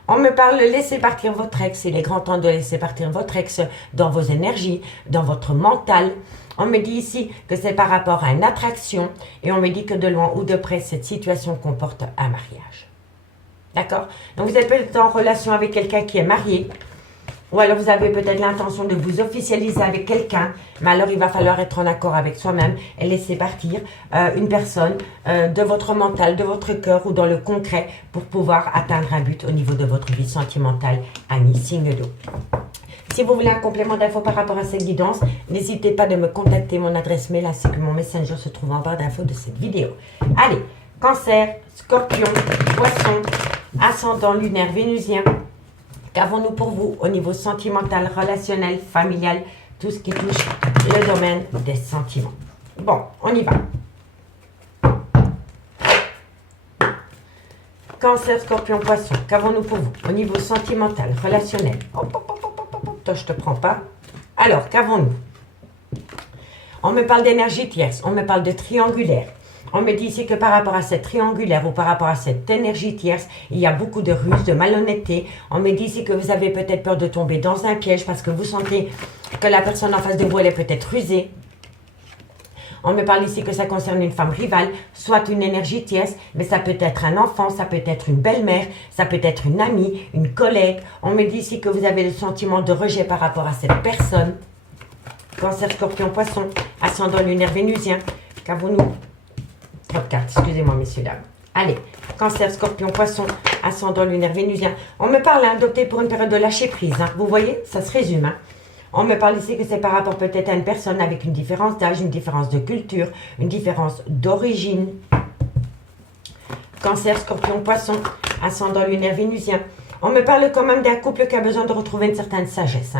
on me parle de laisser partir votre ex. Il est grand temps de laisser partir votre ex dans vos énergies, dans votre mental. On me dit ici que c'est par rapport à une attraction et on me dit que de loin ou de près, cette situation comporte un mariage. D'accord? Donc vous êtes peut-être en relation avec quelqu'un qui est marié ou alors vous avez peut-être l'intention de vous officialiser avec quelqu'un, mais alors il va falloir être en accord avec soi-même et laisser partir une personne de votre mental, de votre cœur ou dans le concret pour pouvoir atteindre un but au niveau de votre vie sentimentale, ami signe d'eau. Si vous voulez un complément d'infos par rapport à cette guidance, n'hésitez pas de me contacter. Mon adresse mail ainsi que mon messenger se trouve en barre d'infos de cette vidéo. Allez, Cancer, Scorpion, Poisson, ascendant lunaire vénusien. Qu'avons-nous pour vous au niveau sentimental, relationnel, familial, tout ce qui touche le domaine des sentiments? Bon, on y va. Cancer, Scorpion, Poisson, qu'avons-nous pour vous au niveau sentimental, relationnel? Toi, je te prends pas. Alors, qu'avons-nous? On me parle d'énergie tierce, on me parle de triangulaire. On me dit ici que par rapport à cette triangulaire ou par rapport à cette énergie tierce, il y a beaucoup de ruses, de malhonnêteté. On me dit ici que vous avez peut-être peur de tomber dans un piège parce que vous sentez que la personne en face de vous, elle est peut-être rusée. On me parle ici que ça concerne une femme rivale, soit une énergie tierce, mais ça peut être un enfant, ça peut être une belle-mère, ça peut être une amie, une collègue. On me dit ici que vous avez le sentiment de rejet par rapport à cette personne. Cancer, Scorpion, Poisson, ascendant lunaire vénusien. Qu'avons-nous? Top carte, excusez-moi, messieurs, dames. Allez, Cancer, Scorpion, Poisson, ascendant lunaire vénusien. On me parle d'opter pour une période de lâcher prise. Vous voyez, ça se résume. On me parle ici que c'est par rapport peut-être à une personne avec une différence d'âge, une différence de culture, une différence d'origine. Cancer, Scorpion, Poisson, ascendant lunaire vénusien. On me parle quand même d'un couple qui a besoin de retrouver une certaine sagesse.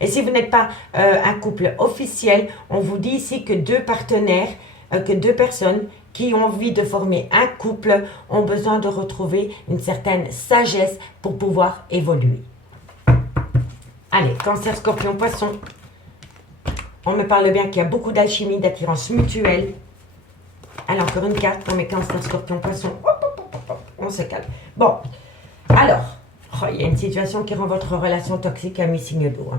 Et si vous n'êtes pas un couple officiel, on vous dit ici que deux partenaires, que deux personnes qui ont envie de former un couple ont besoin de retrouver une certaine sagesse pour pouvoir évoluer. Allez, Cancer, Scorpion, Poisson. On me parle bien qu'il y a beaucoup d'alchimie, d'attirance mutuelle. Allez, encore une carte pour mes Cancer, Scorpion, Poisson. On se calme. Bon, alors, il y a une situation qui rend votre relation toxique à mi-signe d'eau.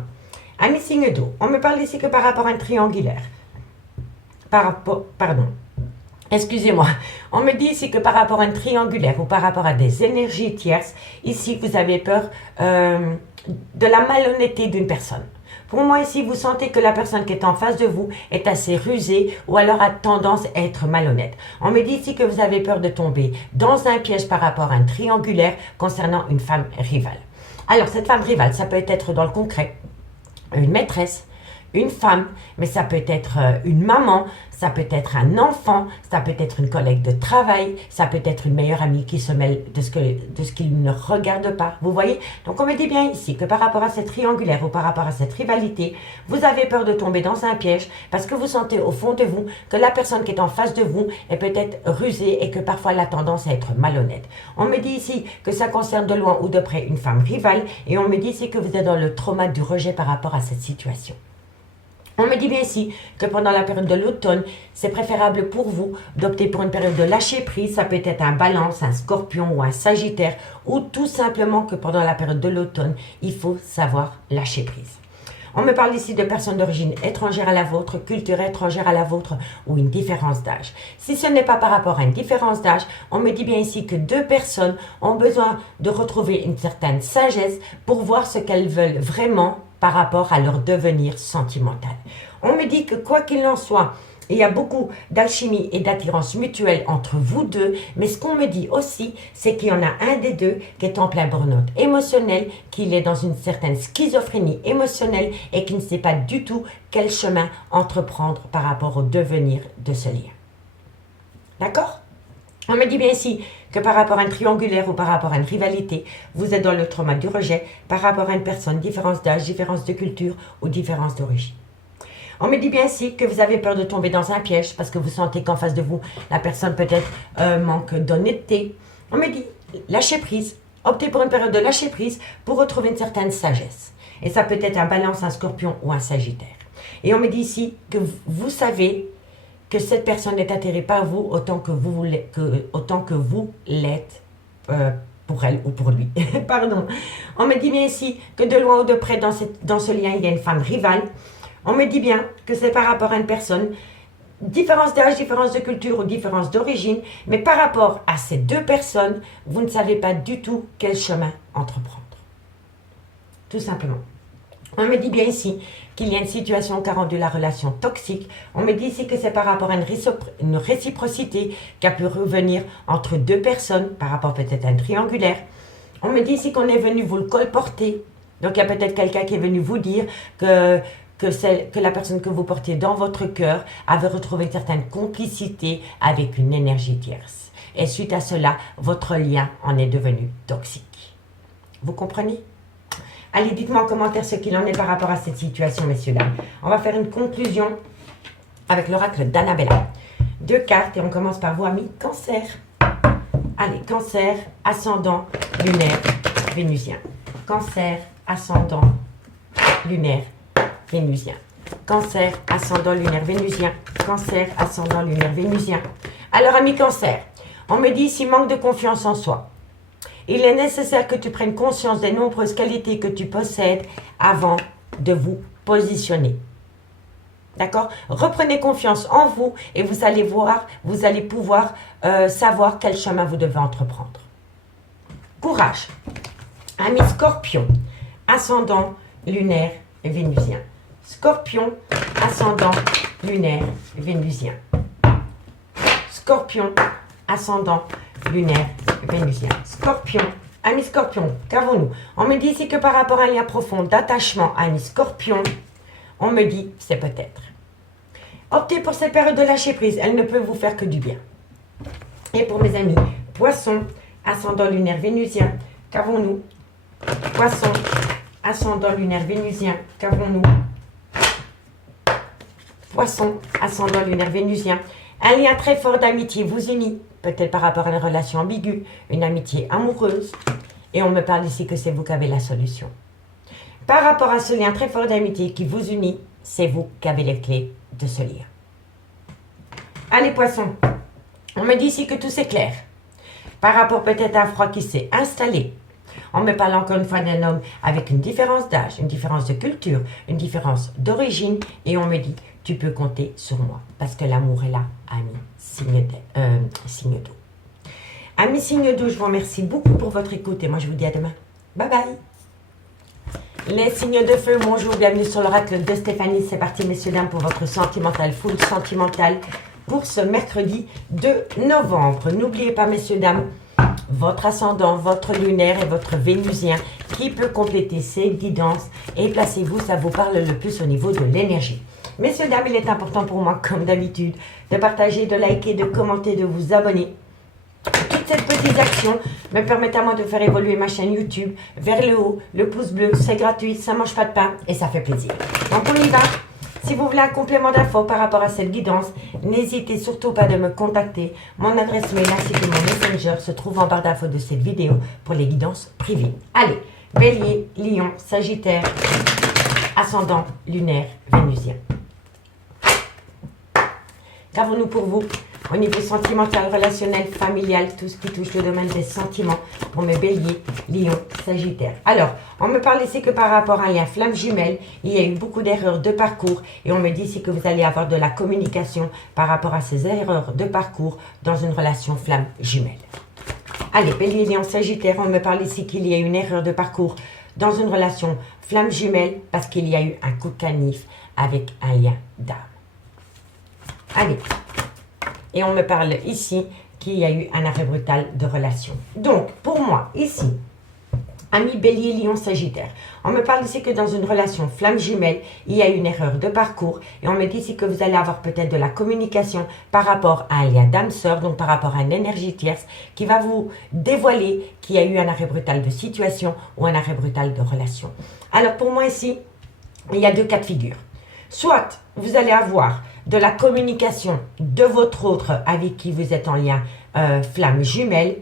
À mi-signe d'eau, on me parle ici que par rapport à un triangulaire. Excusez-moi. On me dit ici que par rapport à un triangulaire ou par rapport à des énergies tierces, ici, vous avez peur de la malhonnêteté d'une personne. Pour moi, ici, vous sentez que la personne qui est en face de vous est assez rusée ou alors a tendance à être malhonnête. On me dit ici que vous avez peur de tomber dans un piège par rapport à un triangulaire concernant une femme rivale. Alors, cette femme rivale, ça peut être dans le concret une maîtresse, une femme, mais ça peut être une maman, ça peut être un enfant, ça peut être une collègue de travail, ça peut être une meilleure amie qui se mêle de ce qu'il ne regarde pas. Vous voyez? Donc on me dit bien ici que par rapport à cette triangulaire ou par rapport à cette rivalité, vous avez peur de tomber dans un piège parce que vous sentez au fond de vous que la personne qui est en face de vous est peut-être rusée et que parfois elle a tendance à être malhonnête. On me dit ici que ça concerne de loin ou de près une femme rivale et on me dit ici que vous êtes dans le trauma du rejet par rapport à cette situation. On me dit bien ici que pendant la période de l'automne, c'est préférable pour vous d'opter pour une période de lâcher prise. Ça peut être un Balance, un Scorpion ou un Sagittaire, ou tout simplement que pendant la période de l'automne, il faut savoir lâcher prise. On me parle ici de personnes d'origine étrangère à la vôtre, culture étrangère à la vôtre ou une différence d'âge. Si ce n'est pas par rapport à une différence d'âge, on me dit bien ici que deux personnes ont besoin de retrouver une certaine sagesse pour voir ce qu'elles veulent vraiment par rapport à leur devenir sentimental. On me dit que quoi qu'il en soit, il y a beaucoup d'alchimie et d'attirance mutuelle entre vous deux, mais ce qu'on me dit aussi, c'est qu'il y en a un des deux qui est en plein burn-out émotionnel, qu'il est dans une certaine schizophrénie émotionnelle et qui ne sait pas du tout quel chemin entreprendre par rapport au devenir de ce lien. D'accord ? On me dit bien ici que par rapport à un triangulaire ou par rapport à une rivalité, vous êtes dans le trauma du rejet par rapport à une personne, différence d'âge, différence de culture ou différence d'origine. On me dit bien ici que vous avez peur de tomber dans un piège parce que vous sentez qu'en face de vous, la personne peut-être manque d'honnêteté. On me dit lâcher prise, optez pour une période de lâcher prise pour retrouver une certaine sagesse. Et ça peut être un Balance, un Scorpion ou un Sagittaire. Et on me dit ici que vous savez que cette personne est attirée par vous autant que vous l'êtes pour elle ou pour lui. Pardon. On me dit bien ici que de loin ou de près dans ce lien, il y a une femme rivale. On me dit bien que c'est par rapport à une personne, différence d'âge, différence de culture ou différence d'origine, mais par rapport à ces deux personnes, vous ne savez pas du tout quel chemin entreprendre. Tout simplement. On me dit bien ici qu'il y a une situation qui a rendu la relation toxique. On me dit ici que c'est par rapport à une réciprocité qui a pu revenir entre deux personnes, par rapport peut-être à un triangulaire. On me dit ici qu'on est venu vous le colporter. Donc il y a peut-être quelqu'un qui est venu vous dire que la personne que vous portez dans votre cœur avait retrouvé une certaine complicité avec une énergie tierce. Et suite à cela, votre lien en est devenu toxique. Vous comprenez ? Allez, dites-moi en commentaire ce qu'il en est par rapport à cette situation, messieurs, dames. On va faire une conclusion avec l'oracle d'Annabella. 2 cartes et on commence par vous, amis Cancer. Allez, Cancer, ascendant, lunaire, vénusien. Cancer, ascendant, lunaire, vénusien. Cancer, ascendant, lunaire, vénusien. Cancer, ascendant, lunaire, vénusien. Alors, ami Cancer, on me dit ici manque de confiance en soi. Il est nécessaire que tu prennes conscience des nombreuses qualités que tu possèdes avant de vous positionner. D'accord? Reprenez confiance en vous et vous allez voir, vous allez pouvoir savoir quel chemin vous devez entreprendre. Courage. Ami Scorpion, ascendant, lunaire, vénusien. Scorpion, ascendant, lunaire, vénusien. Scorpion, ascendant, lunaire, vénusien. Scorpion, ami Scorpion, qu'avons-nous? On me dit ici que par rapport à un lien profond d'attachement, ami Scorpion, on me dit, c'est peut-être. Optez pour cette période de lâcher prise, elle ne peut vous faire que du bien. Et pour mes amis, Poisson, ascendant lunaire vénusien, qu'avons-nous? Poisson, ascendant lunaire vénusien, qu'avons-nous? Poisson, ascendant lunaire vénusien. Un lien très fort d'amitié vous unit, peut-être par rapport à une relation ambiguë, une amitié amoureuse. Et on me parle ici que c'est vous qui avez la solution. Par rapport à ce lien très fort d'amitié qui vous unit, c'est vous qui avez les clés de ce lien. Allez, Poissons, on me dit ici que tout s'éclaire. Par rapport peut-être à un froid qui s'est installé. On me parle encore une fois d'un homme avec une différence d'âge, une différence de culture, une différence d'origine. Et on me dit, tu peux compter sur moi. Parce que l'amour est là, ami signe d'eau. Ami signe d'eau, je vous remercie beaucoup pour votre écoute. Et moi, je vous dis à demain. Bye bye. Les signes de feu, bonjour, bienvenue sur l'oracle de Stéphanie. C'est parti, messieurs, dames, pour votre sentimental, full sentimental pour ce mercredi 2 novembre. N'oubliez pas, messieurs, dames, votre ascendant, votre lunaire et votre vénusien qui peut compléter ces guidances. Et placez-vous, ça vous parle le plus au niveau de l'énergie. Messieurs, dames, il est important pour moi, comme d'habitude, de partager, de liker, de commenter, de vous abonner. Toutes ces petites actions me permettent à moi de faire évoluer ma chaîne YouTube vers le haut. Le pouce bleu, c'est gratuit, ça ne mange pas de pain et ça fait plaisir. Donc on y va. Si vous voulez un complément d'infos par rapport à cette guidance, n'hésitez surtout pas de me contacter. Mon adresse mail ainsi que mon messenger se trouve en barre d'infos de cette vidéo pour les guidances privées. Allez, Bélier, Lion, Sagittaire, ascendant, lunaire, vénusien. Qu'avons-nous pour vous au niveau sentimental, relationnel, familial, tout ce qui touche le domaine des sentiments pour mes béliers, lion, sagittaire. Alors, on me parle ici que par rapport à un lien flamme jumelle, il y a eu beaucoup d'erreurs de parcours et on me dit ici que vous allez avoir de la communication par rapport à ces erreurs de parcours dans une relation flamme jumelle. Allez, bélier, lion, sagittaire, on me parle ici qu'il y a eu une erreur de parcours dans une relation flamme jumelle parce qu'il y a eu un coup de canif avec un lien d'âme. Allez. Et on me parle ici qu'il y a eu un arrêt brutal de relation. Donc, pour moi, ici, ami bélier, lion, sagittaire, on me parle ici que dans une relation flamme jumelle, il y a eu une erreur de parcours. Et on me dit ici que vous allez avoir peut-être de la communication par rapport à un lien d'âme-sœur, donc par rapport à une énergie tierce, qui va vous dévoiler qu'il y a eu un arrêt brutal de situation ou un arrêt brutal de relation. Alors, pour moi ici, il y a deux cas de figure. Soit vous allez avoir de la communication de votre autre avec qui vous êtes en lien flamme jumelle,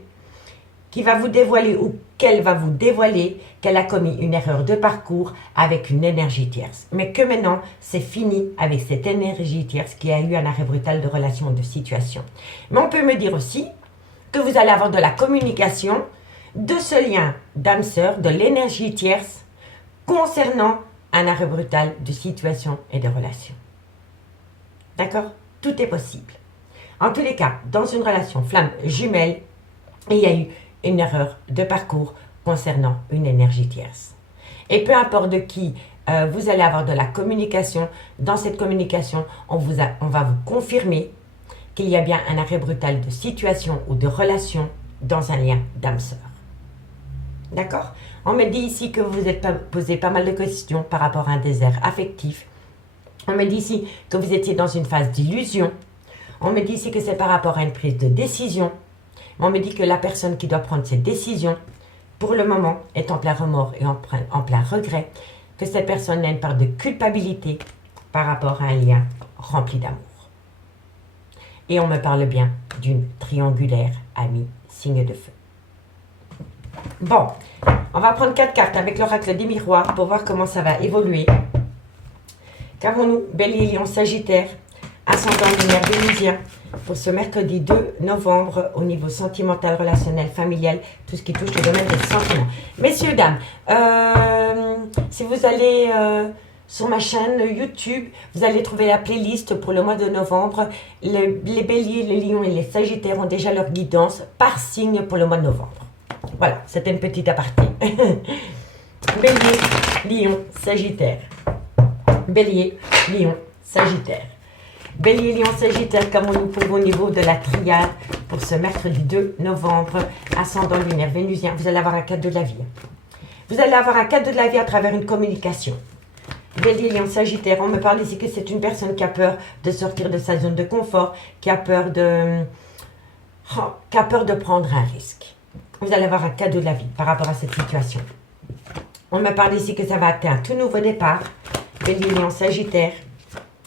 qui va vous dévoiler ou qu'elle va vous dévoiler qu'elle a commis une erreur de parcours avec une énergie tierce. Mais que maintenant, c'est fini avec cette énergie tierce qui a eu un arrêt brutal de relation ou de situation. Mais on peut me dire aussi que vous allez avoir de la communication de ce lien d'âme-sœur, de l'énergie tierce concernant un arrêt brutal de situation et de relation. D'accord? Tout est possible. En tous les cas, dans une relation flamme jumelle, il y a eu une erreur de parcours concernant une énergie tierce. Et peu importe de qui vous allez avoir de la communication, dans cette communication, on va vous confirmer qu'il y a bien un arrêt brutal de situation ou de relation dans un lien d'âme-sœur. D'accord? On me dit ici que vous vous êtes posé pas mal de questions par rapport à un désert affectif. On me dit ici que vous étiez dans une phase d'illusion. On me dit ici que c'est par rapport à une prise de décision. On me dit que la personne qui doit prendre cette décision, pour le moment, est en plein remords et en plein regret. Que cette personne a une part de culpabilité par rapport à un lien rempli d'amour. Et on me parle bien d'une triangulaire amie signe de feu. Bon, on va prendre 4 cartes avec l'oracle des miroirs pour voir comment ça va évoluer. Qu'avons-nous? Bélier, Lion, Sagittaire, ascendant lunaire vénusien pour ce mercredi 2 novembre au niveau sentimental, relationnel, familial, tout ce qui touche le domaine des sentiments. Messieurs, dames, si vous allez sur ma chaîne YouTube, vous allez trouver la playlist pour le mois de novembre. Les béliers, les lions et les sagittaires ont déjà leur guidance par signe pour le mois de novembre. Voilà, c'était une petite aparté. Bélier, lion, sagittaire. Bélier, lion, sagittaire. Bélier, lion, sagittaire, qu'avons-nous pour vous au niveau de la triade pour ce mercredi 2 novembre, ascendant lunaire vénusien? Vous allez avoir un cadeau de la vie. Vous allez avoir un cadeau de la vie à travers une communication. Bélier, lion, sagittaire, on me parle ici que c'est une personne qui a peur de sortir de sa zone de confort, qui a peur de prendre un risque. Vous allez avoir un cadeau de la vie par rapport à cette situation. On me parle ici que ça va être un tout nouveau départ. Bélier, lion, sagittaire.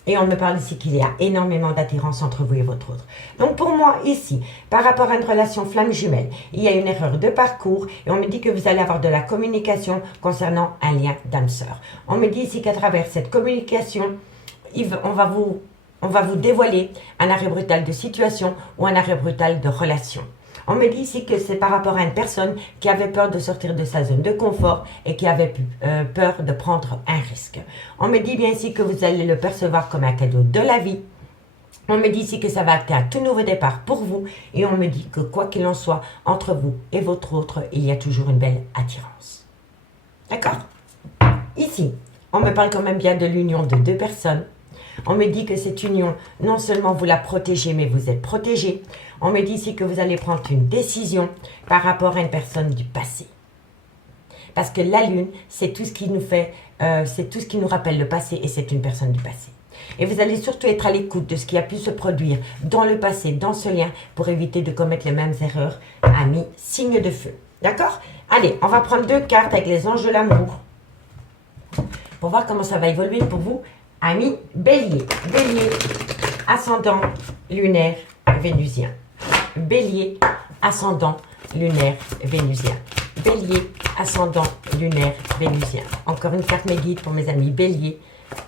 Et on me parle ici qu'il y a énormément d'attirance entre vous et votre autre. Donc pour moi ici, par rapport à une relation flamme jumelle, il y a une erreur de parcours et on me dit que vous allez avoir de la communication concernant un lien d'âme sœur. On me dit ici qu'à travers cette communication, on va vous dévoiler un arrêt brutal de situation ou un arrêt brutal de relation. On me dit ici que c'est par rapport à une personne qui avait peur de sortir de sa zone de confort et qui avait peur de prendre un risque. On me dit bien ici que vous allez le percevoir comme un cadeau de la vie. On me dit ici que ça va être un tout nouveau départ pour vous. Et on me dit que quoi qu'il en soit, entre vous et votre autre, il y a toujours une belle attirance. D'accord? Ici, on me parle quand même bien de l'union de 2 personnes. On me dit que cette union, non seulement vous la protégez, mais vous êtes protégé. On me dit ici que vous allez prendre une décision par rapport à une personne du passé. Parce que la lune, c'est tout ce qui nous fait, c'est tout ce qui nous rappelle le passé et c'est une personne du passé. Et vous allez surtout être à l'écoute de ce qui a pu se produire dans le passé, dans ce lien, pour éviter de commettre les mêmes erreurs, amis, signe de feu. D'accord? Allez, on va prendre 2 cartes avec les anges de l'amour pour voir comment ça va évoluer pour vous. Amis Bélier, Bélier, ascendant lunaire vénusien. Bélier, ascendant lunaire vénusien. Bélier, ascendant lunaire vénusien. Encore une carte mes guides pour mes amis Bélier,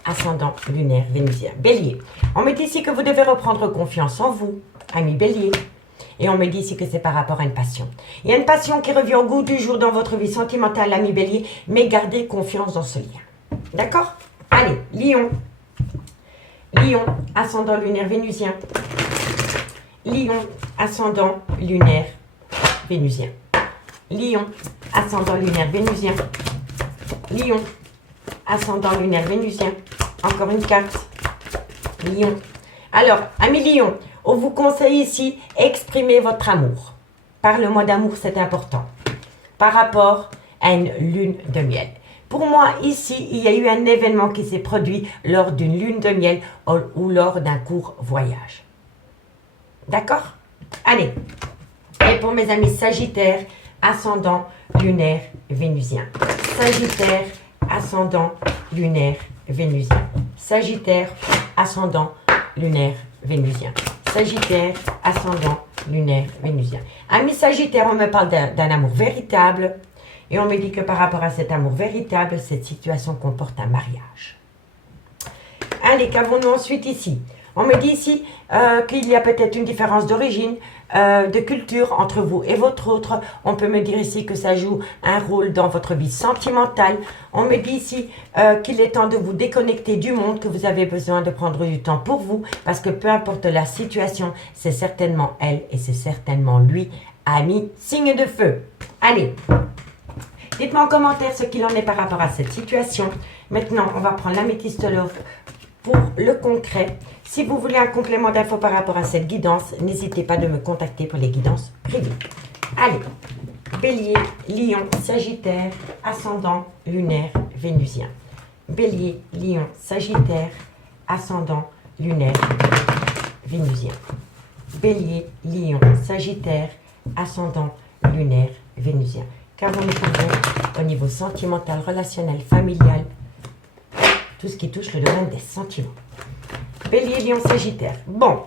ascendant lunaire vénusien. Bélier, on me dit ici que vous devez reprendre confiance en vous, amis Bélier. Et on me dit ici que c'est par rapport à une passion. Il y a une passion qui revient au goût du jour dans votre vie sentimentale, amis Bélier, mais gardez confiance dans ce lien. D'accord? Allez, Lion. Lion, ascendant lunaire vénusien. Lion, ascendant lunaire vénusien. Lion, ascendant lunaire vénusien. Lion, ascendant lunaire vénusien. Encore une carte. Lion. Alors, amis Lion, on vous conseille ici, exprimez votre amour. Parle-moi d'amour, c'est important. Par rapport à une lune de miel. Pour moi, ici, il y a eu un événement qui s'est produit lors d'une lune de miel ou lors d'un court voyage. D'accord? Allez. Et pour mes amis Sagittaire, ascendant lunaire vénusien. Sagittaire, ascendant lunaire vénusien. Sagittaire, ascendant lunaire vénusien. Sagittaire, ascendant lunaire vénusien. Amis Sagittaire, on me parle d'un amour véritable. Et on me dit que par rapport à cet amour véritable, cette situation comporte un mariage. Allez, qu'avons-nous ensuite ici? On me dit ici qu'il y a peut-être une différence d'origine, de culture entre vous et votre autre. On peut me dire ici que ça joue un rôle dans votre vie sentimentale. On me dit ici qu'il est temps de vous déconnecter du monde, que vous avez besoin de prendre du temps pour vous. Parce que peu importe la situation, c'est certainement elle et c'est certainement lui, ami, signe de feu. Allez. Dites-moi en commentaire ce qu'il en est par rapport à cette situation. Maintenant, on va prendre l'améthyste love pour le concret. Si vous voulez un complément d'infos par rapport à cette guidance, n'hésitez pas de me contacter pour les guidances privées. Allez, Bélier, Lion, Sagittaire, ascendant lunaire vénusien. Bélier, Lion, Sagittaire, ascendant lunaire vénusien. Bélier, Lion, Sagittaire, ascendant lunaire vénusien. Qu'avons-nous pour vous au niveau sentimental, relationnel, familial, tout ce qui touche le domaine des sentiments. Bélier, Lion, Sagittaire. Bon,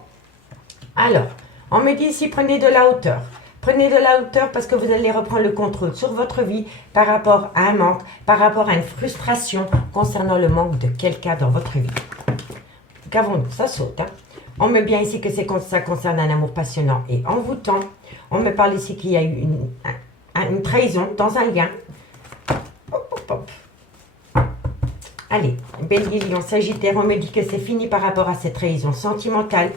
Alors, on me dit ici, prenez de la hauteur. Prenez de la hauteur parce que vous allez reprendre le contrôle sur votre vie par rapport à un manque, par rapport à une frustration concernant le manque de quelqu'un dans votre vie. Qu'avons-nous? Ça saute. Hein? On met bien ici que ça concerne un amour passionnant et envoûtant. On me parle ici qu'il y a eu une trahison dans un lien. Hop, hop, hop. Allez, Bélier, Lion, Sagittaire, on me dit que c'est fini par rapport à cette trahison sentimentale.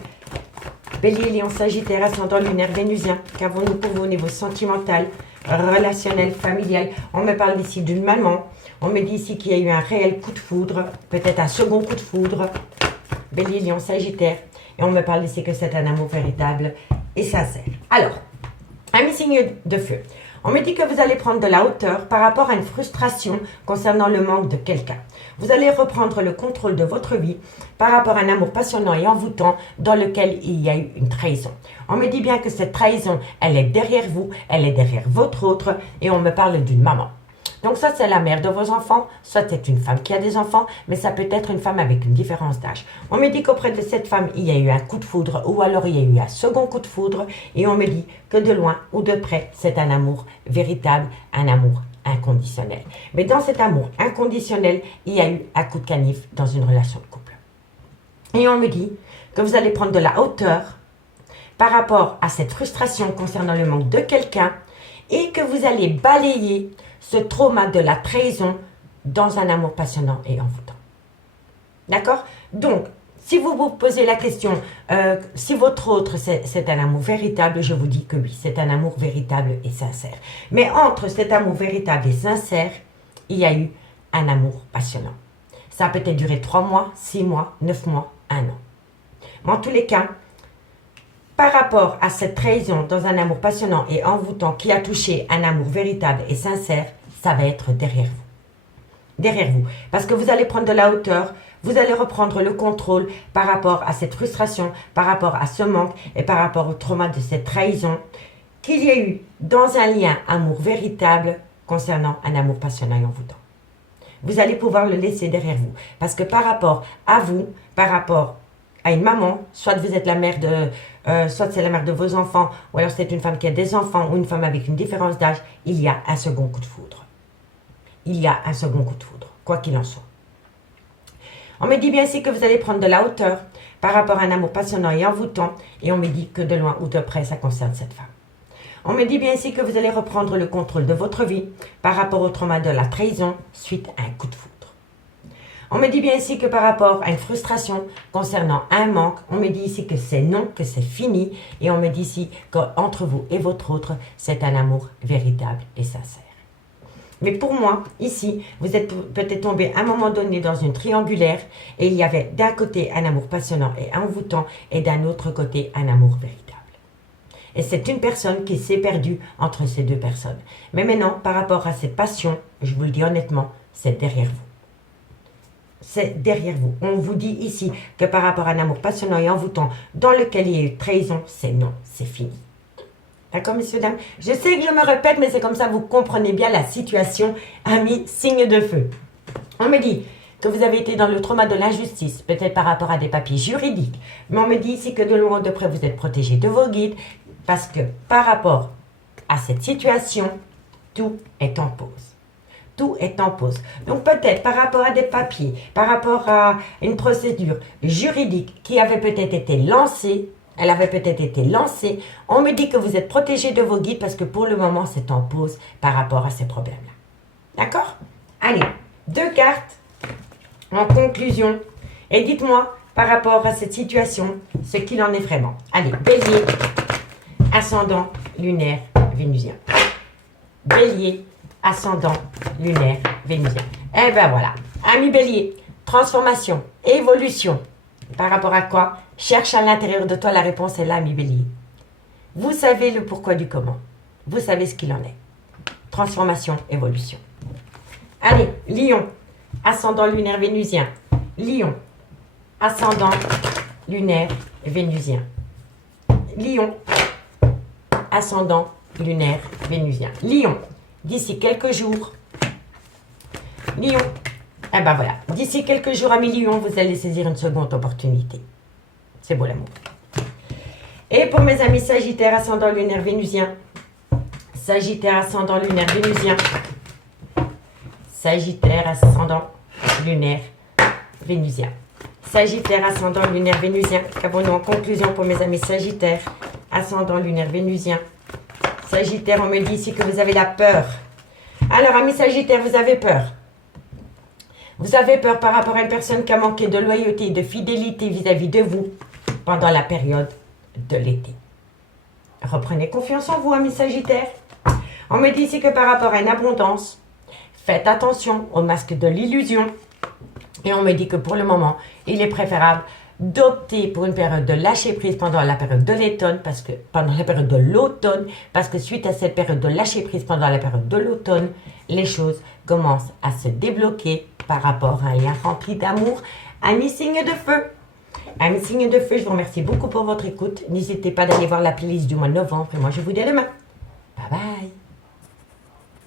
Bélier, Lion, Sagittaire, ascendant lunaire, vénusien. Qu'avons-nous pour vous au niveau sentimental, relationnel, familial? On me parle ici d'une maman. On me dit ici qu'il y a eu un réel coup de foudre, peut-être un second coup de foudre. Bélier, Lion, Sagittaire. Et on me parle ici que c'est un amour véritable et sincère. Alors, ami signe de feu. On me dit que vous allez prendre de la hauteur par rapport à une frustration concernant le manque de quelqu'un. Vous allez reprendre le contrôle de votre vie par rapport à un amour passionnant et envoûtant dans lequel il y a eu une trahison. On me dit bien que cette trahison, elle est derrière vous, elle est derrière votre autre et on me parle d'une maman. Donc soit c'est la mère de vos enfants, soit c'est une femme qui a des enfants, mais ça peut être une femme avec une différence d'âge. On me dit qu'auprès de cette femme, il y a eu un coup de foudre ou alors il y a eu un second coup de foudre et on me dit que de loin ou de près, c'est un amour véritable, un amour inconditionnel. Mais dans cet amour inconditionnel, il y a eu un coup de canif dans une relation de couple. Et on me dit que vous allez prendre de la hauteur par rapport à cette frustration concernant le manque de quelqu'un et que vous allez balayer ce trauma de la trahison dans un amour passionnant et envoûtant. D'accord? Donc, si vous vous posez la question, si votre autre c'est un amour véritable, je vous dis que oui, c'est un amour véritable et sincère. Mais entre cet amour véritable et sincère, il y a eu un amour passionnant. Ça a peut-être duré 3 mois, 6 mois, 9 mois, 1 an. Mais en tous les cas, par rapport à cette trahison dans un amour passionnant et envoûtant qui a touché un amour véritable et sincère, ça va être derrière vous. Derrière vous. Parce que vous allez prendre de la hauteur, vous allez reprendre le contrôle par rapport à cette frustration, par rapport à ce manque et par rapport au trauma de cette trahison qu'il y a eu dans un lien amour véritable concernant un amour passionnant et envoûtant. Vous allez pouvoir le laisser derrière vous. Parce que par rapport à vous, par rapport à une maman, soit vous êtes la mère soit c'est la mère de vos enfants, ou alors c'est une femme qui a des enfants, ou une femme avec une différence d'âge, il y a un second coup de foudre. Il y a un second coup de foudre, quoi qu'il en soit. On me dit bien ici que vous allez prendre de la hauteur par rapport à un amour passionnant et envoûtant, et on me dit que de loin ou de près, ça concerne cette femme. On me dit bien ici que vous allez reprendre le contrôle de votre vie par rapport au trauma de la trahison suite à un coup de foudre. On me dit bien ici que par rapport à une frustration concernant un manque, on me dit ici que c'est non, que c'est fini. Et on me dit ici qu'entre vous et votre autre, c'est un amour véritable et sincère. Mais pour moi, ici, vous êtes peut-être tombé à un moment donné dans une triangulaire et il y avait d'un côté un amour passionnant et envoûtant et d'un autre côté un amour véritable. Et c'est une personne qui s'est perdue entre ces deux personnes. Mais maintenant, par rapport à cette passion, je vous le dis honnêtement, c'est derrière vous. C'est derrière vous. On vous dit ici que par rapport à un amour passionnant et envoûtant dans lequel il y a eu trahison, c'est non, c'est fini. D'accord, messieurs, dames? Je sais que je me répète, mais c'est comme ça, vous comprenez bien la situation, amis, signe de feu. On me dit que vous avez été dans le trauma de l'injustice, peut-être par rapport à des papiers juridiques, mais on me dit ici que de loin ou de près, vous êtes protégé de vos guides, parce que par rapport à cette situation, tout est en pause. Tout est en pause. Donc peut-être par rapport à des papiers, par rapport à une procédure juridique qui avait peut-être été lancée, elle avait peut-être été lancée, on me dit que vous êtes protégé de vos guides parce que pour le moment, c'est en pause par rapport à ces problèmes-là. D'accord? Allez, 2 cartes en conclusion. Et dites-moi par rapport à cette situation, ce qu'il en est vraiment. Allez, Bélier, ascendant, lunaire, vénusien. Bélier, ascendant, lunaire, vénusien. Et ben voilà, ami Bélier, transformation, évolution. Par rapport à quoi? Cherche à l'intérieur de toi, la réponse est là, ami Bélier. Vous savez le pourquoi du comment. Vous savez ce qu'il en est. Transformation, évolution. Allez, Lion, ascendant, lunaire, vénusien. Lion, ascendant, lunaire, vénusien. Lion, ascendant, lunaire, vénusien. Lion, d'ici quelques jours, Lion, eh ben voilà, d'ici quelques jours, amis Lion, vous allez saisir une seconde opportunité. C'est beau l'amour. Et pour mes amis Sagittaire, ascendant lunaire vénusien. Sagittaire, ascendant lunaire vénusien. Sagittaire, ascendant lunaire vénusien. Sagittaire, ascendant lunaire vénusien. Qu'avons-nous en conclusion pour mes amis Sagittaire, ascendant lunaire vénusien. Sagittaire, on me dit ici que vous avez la peur. Alors, amis Sagittaire, vous avez peur. Vous avez peur par rapport à une personne qui a manqué de loyauté et de fidélité vis-à-vis de vous pendant la période de l'été. Reprenez confiance en vous, amis Sagittaire. On me dit ici que par rapport à une abondance, faites attention au masque de l'illusion. Et on me dit que pour le moment, il est préférable d'opter pour une période de lâcher prise pendant la période de l'automne, parce que suite à cette période de lâcher prise pendant la période de l'automne, les choses commencent à se débloquer par rapport à un lien rempli d'amour. Amis signes de feu. Amis signes de feu, je vous remercie beaucoup pour votre écoute. N'hésitez pas d'aller voir la playlist du mois de novembre et moi je vous dis à demain. Bye bye.